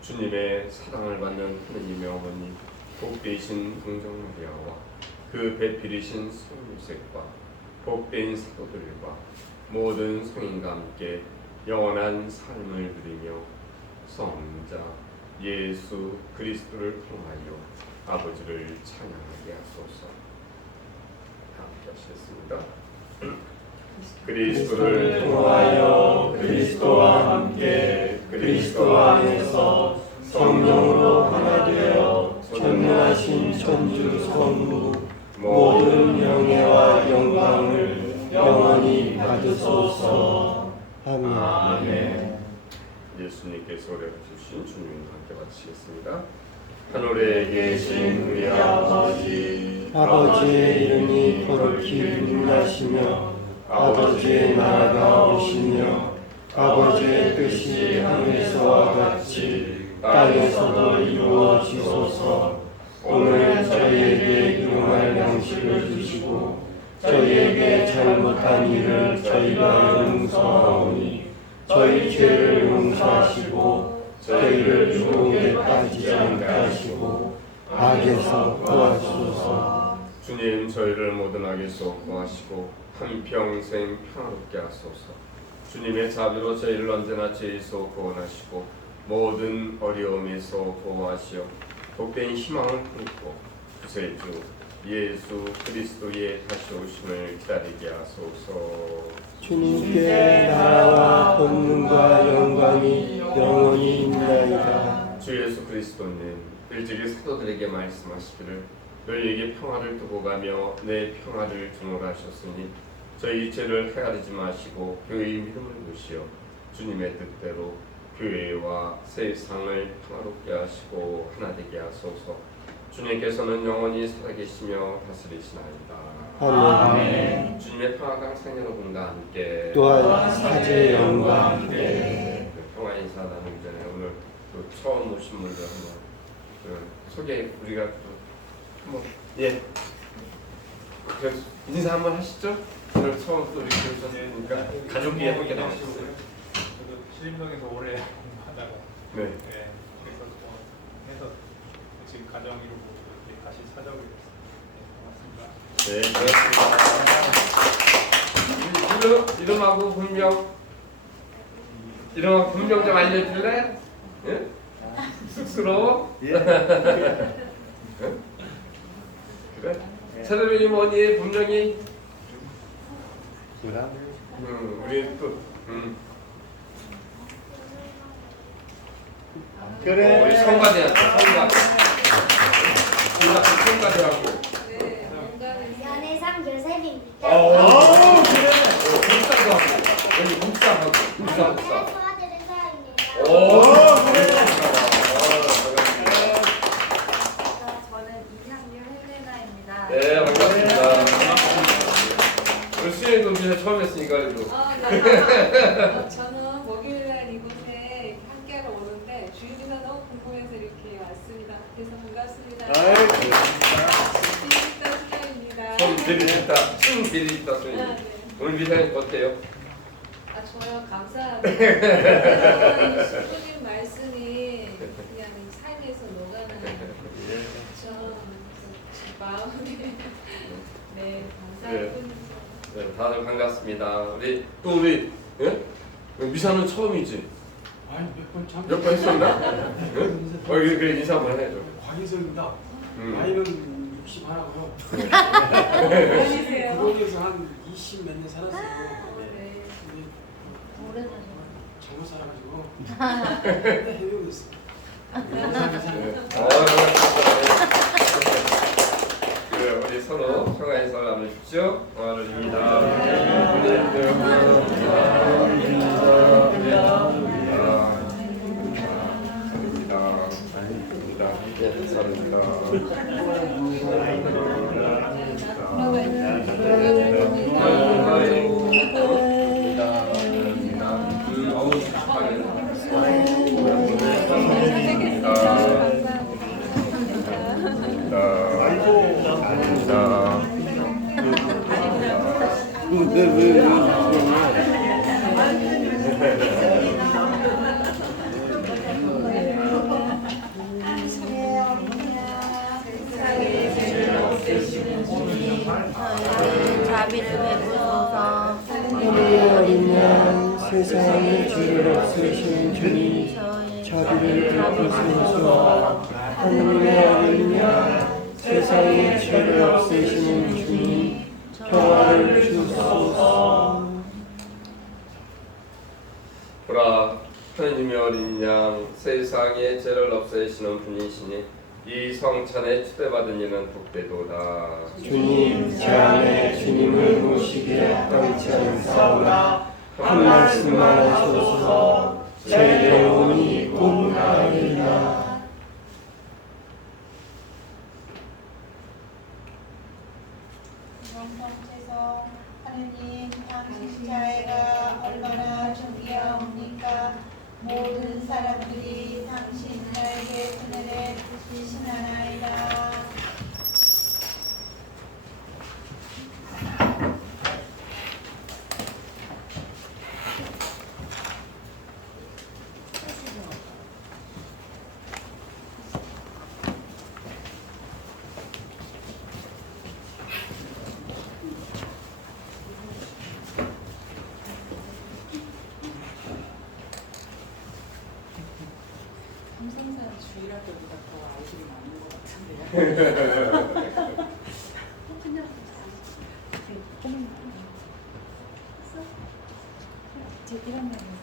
주님의 사랑을 받는 하느님의 어머니 복되신 동정 마리아와 그 배필이신 성 요셉과 복된 사도들과 모든 성인과 함께 영원한 삶을 누리며 성자 예수 그리스도를 통하여 아버지를 찬양하게 하소서. 함께 하시겠습니다. 그리스도를 통하여 그리스도와 함께 그리스도 안에서 성령으로 하나 되어 전능하신 천주 성부 모든 명예와 영광을 영원히 받으소서. 아멘. 예수님께서 우리에게 주신 주님과 함께 바치겠습니다. 하늘에 계신 우리 아버지, 아버지의 이름이 거룩히 빛나시며 아버지의 나라가 오시며 아버지의 뜻이 하늘에서와 같이 땅에서도 이루어지소서. 오늘 저희에게 일용할 양식을 주시고 저희에게 잘못한 일을 저희가 용서하오니 저희 죄를 용서하시고 저희를 유혹에 빠지지 않게 하시고 악에서 구하소서. 주님, 저희를 모든 악에서 구하시고 한평생 평화롭게 하소서. 주님의 자비로 저희를 언제나 죄에서 구원하시고 모든 어려움에서 보호하시어 복된 희망을 품고 구세주 예수 그리스도의 다시 오심을 기다리게 하소서. 주님께 나라와 권능과 영광이 영원히 있나이다. 주 예수 그리스도님, 일찍이 사도들에게 말씀하시기를 너희에게 평화를 두고 가며 내 평화를 주노라 하셨으니 저희 죄를 헤아리지 마시고 교회의 믿음을 보시어 주님의 뜻대로 교회와 세상을 평화롭게 하시고 하나 되게 하소서. 주님께서는 영원히 살아계시며 다스리시나이다. 아멘. 주님의 평화가 항상 여러분과 함께 또한 사제의 영과 함께 평화 인사 나누기 전에 오늘 또 처음 오신 분들 한번 소개 우리가 한번 그래서 인사 한번 하시죠. 오늘 처음 또 이렇게 오셨으니까 가족이 함께 나오셨어요. 저도 신림동에서 오래 공부하다가 네. 그래서 해서 지금 가정 이루고 이렇게 다시 찾아오게 됐습니다. 네, 고맙습니다. 이름하고 본명 좀 알려줄래? 예? 쑥스러워? 그래? 차라리 뭐니 본명이? 우리 또 그래. 우리 성가대한테 성가대하고 연애상 요셉입니다. 그래. 목사도 하고 여기 목사하고 목사. 도와드린 사람입니다. 저는 이상률 헬레나입니다. 네, 반갑습니다. 우리 수영이 동지는 처음 했으니까 그래도. 저는 목요일날 이곳에 함께하러 오는데 주일이나 너무 궁금해서 이렇게 왔습니다. 그래서 반갑습니다. 비리타 수다입니다. 손 비리다, 손 비리다 손이. 오늘 미사님 어때요? 저요 감사합니다. 그런 신부님 말씀이 그냥 삶에서 녹아나는 그렇죠. 마음에 네 감사합니다. 네, 다들 반갑습니다. 우리 예? 미사는 처음이지? 아니 몇번 참. 몇 번 했었나? 그래 인사 한번 해줘. 곽인석입니다. 나이는 60 하나고요. 어디세요? 구로에서 한 20 몇 년 살았어요. 네. 근데 오래 사셨어요. 잘못 살아가지고 해외에 있어요. 그래 우리 서로 평안해서 나누십시오. 오늘입니다. 자비를 베푸소서. 어린 양 세상에 죄를 없으신 주님 자비를 베푸소서. 하늘의 어린 양 세상에 죄를 없으시는 주님 평화를 주소서. 보라 하느님의 어린 양 세상에 죄를 없애시는 분이시니 이 성찬에 초대받은 이는 복되도다. 주님 제 안에 주님을 모시기에 합당치 않사오나 한 말씀만 하소서. 제 영혼이 공하리라. 영성체성 하느님 당신 자애가 얼마나 존귀하옵니까. 모든 사람들이 당신 날개 그늘에 신하나이다. 삼성사 주일할 때보다 더 아이들이 많은 것 같은데요. 그냥 제 1학년에서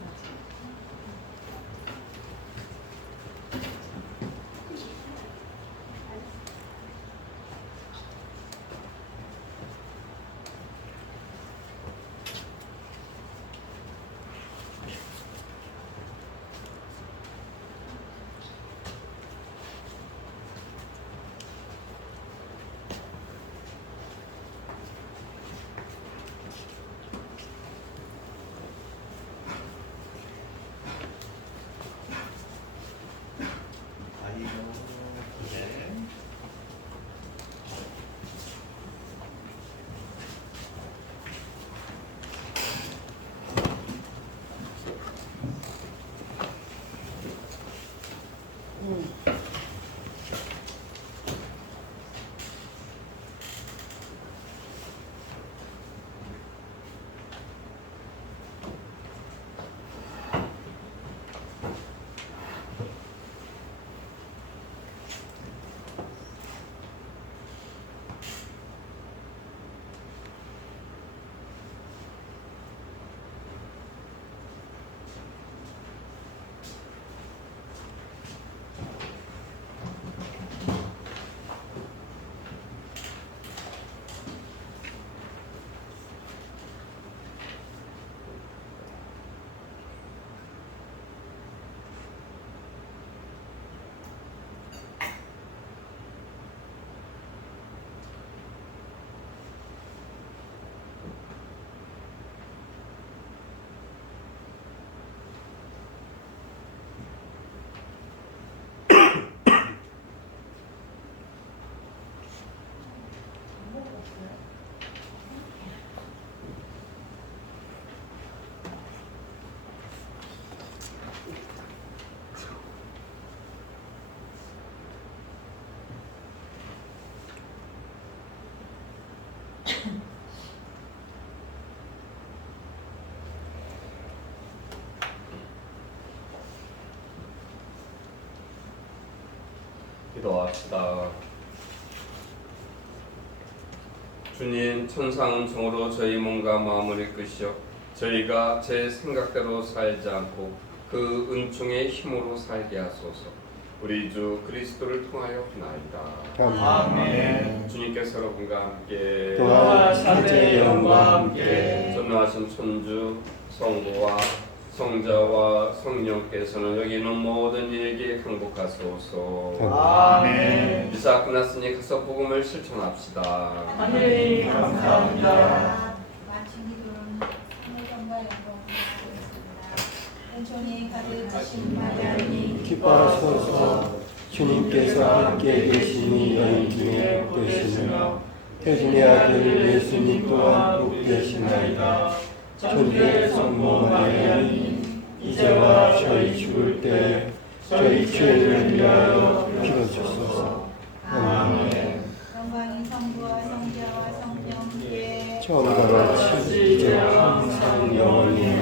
기도합시다. 주님, 천상 정으로 저희 몸과 마음을 이끄시어 저희가 제 생각대로 살지 않고 그 은총의 힘으로 살게 하소서. 우리 주 그리스도를 통하여 나이다. 아멘. 주님께서 여러분과 함께 또한 사제의 영과 함께 전능하신 천주 성부와 성자와 성령께서는 여기 있는 모든 이에게 강복하소서. 아멘. 이사 끝났으니 가서 복음을 실천합시다. 하느님 감사합니다. 마친 기도는 성령과 영광을 은총이 가득하신 마리아님 기뻐하소서. 주님께서 함께 계시니 여인 중에 복되시며 태중의 아들 예수님 또한 복되시나이다. 천주의 성모 마리아님 이제와 저희 죽을 때 저희 죄를 위하여 빌어주소서. 아멘. 영광이 성부와 성자와 성령께 처음과 같이 이제 항상 영원히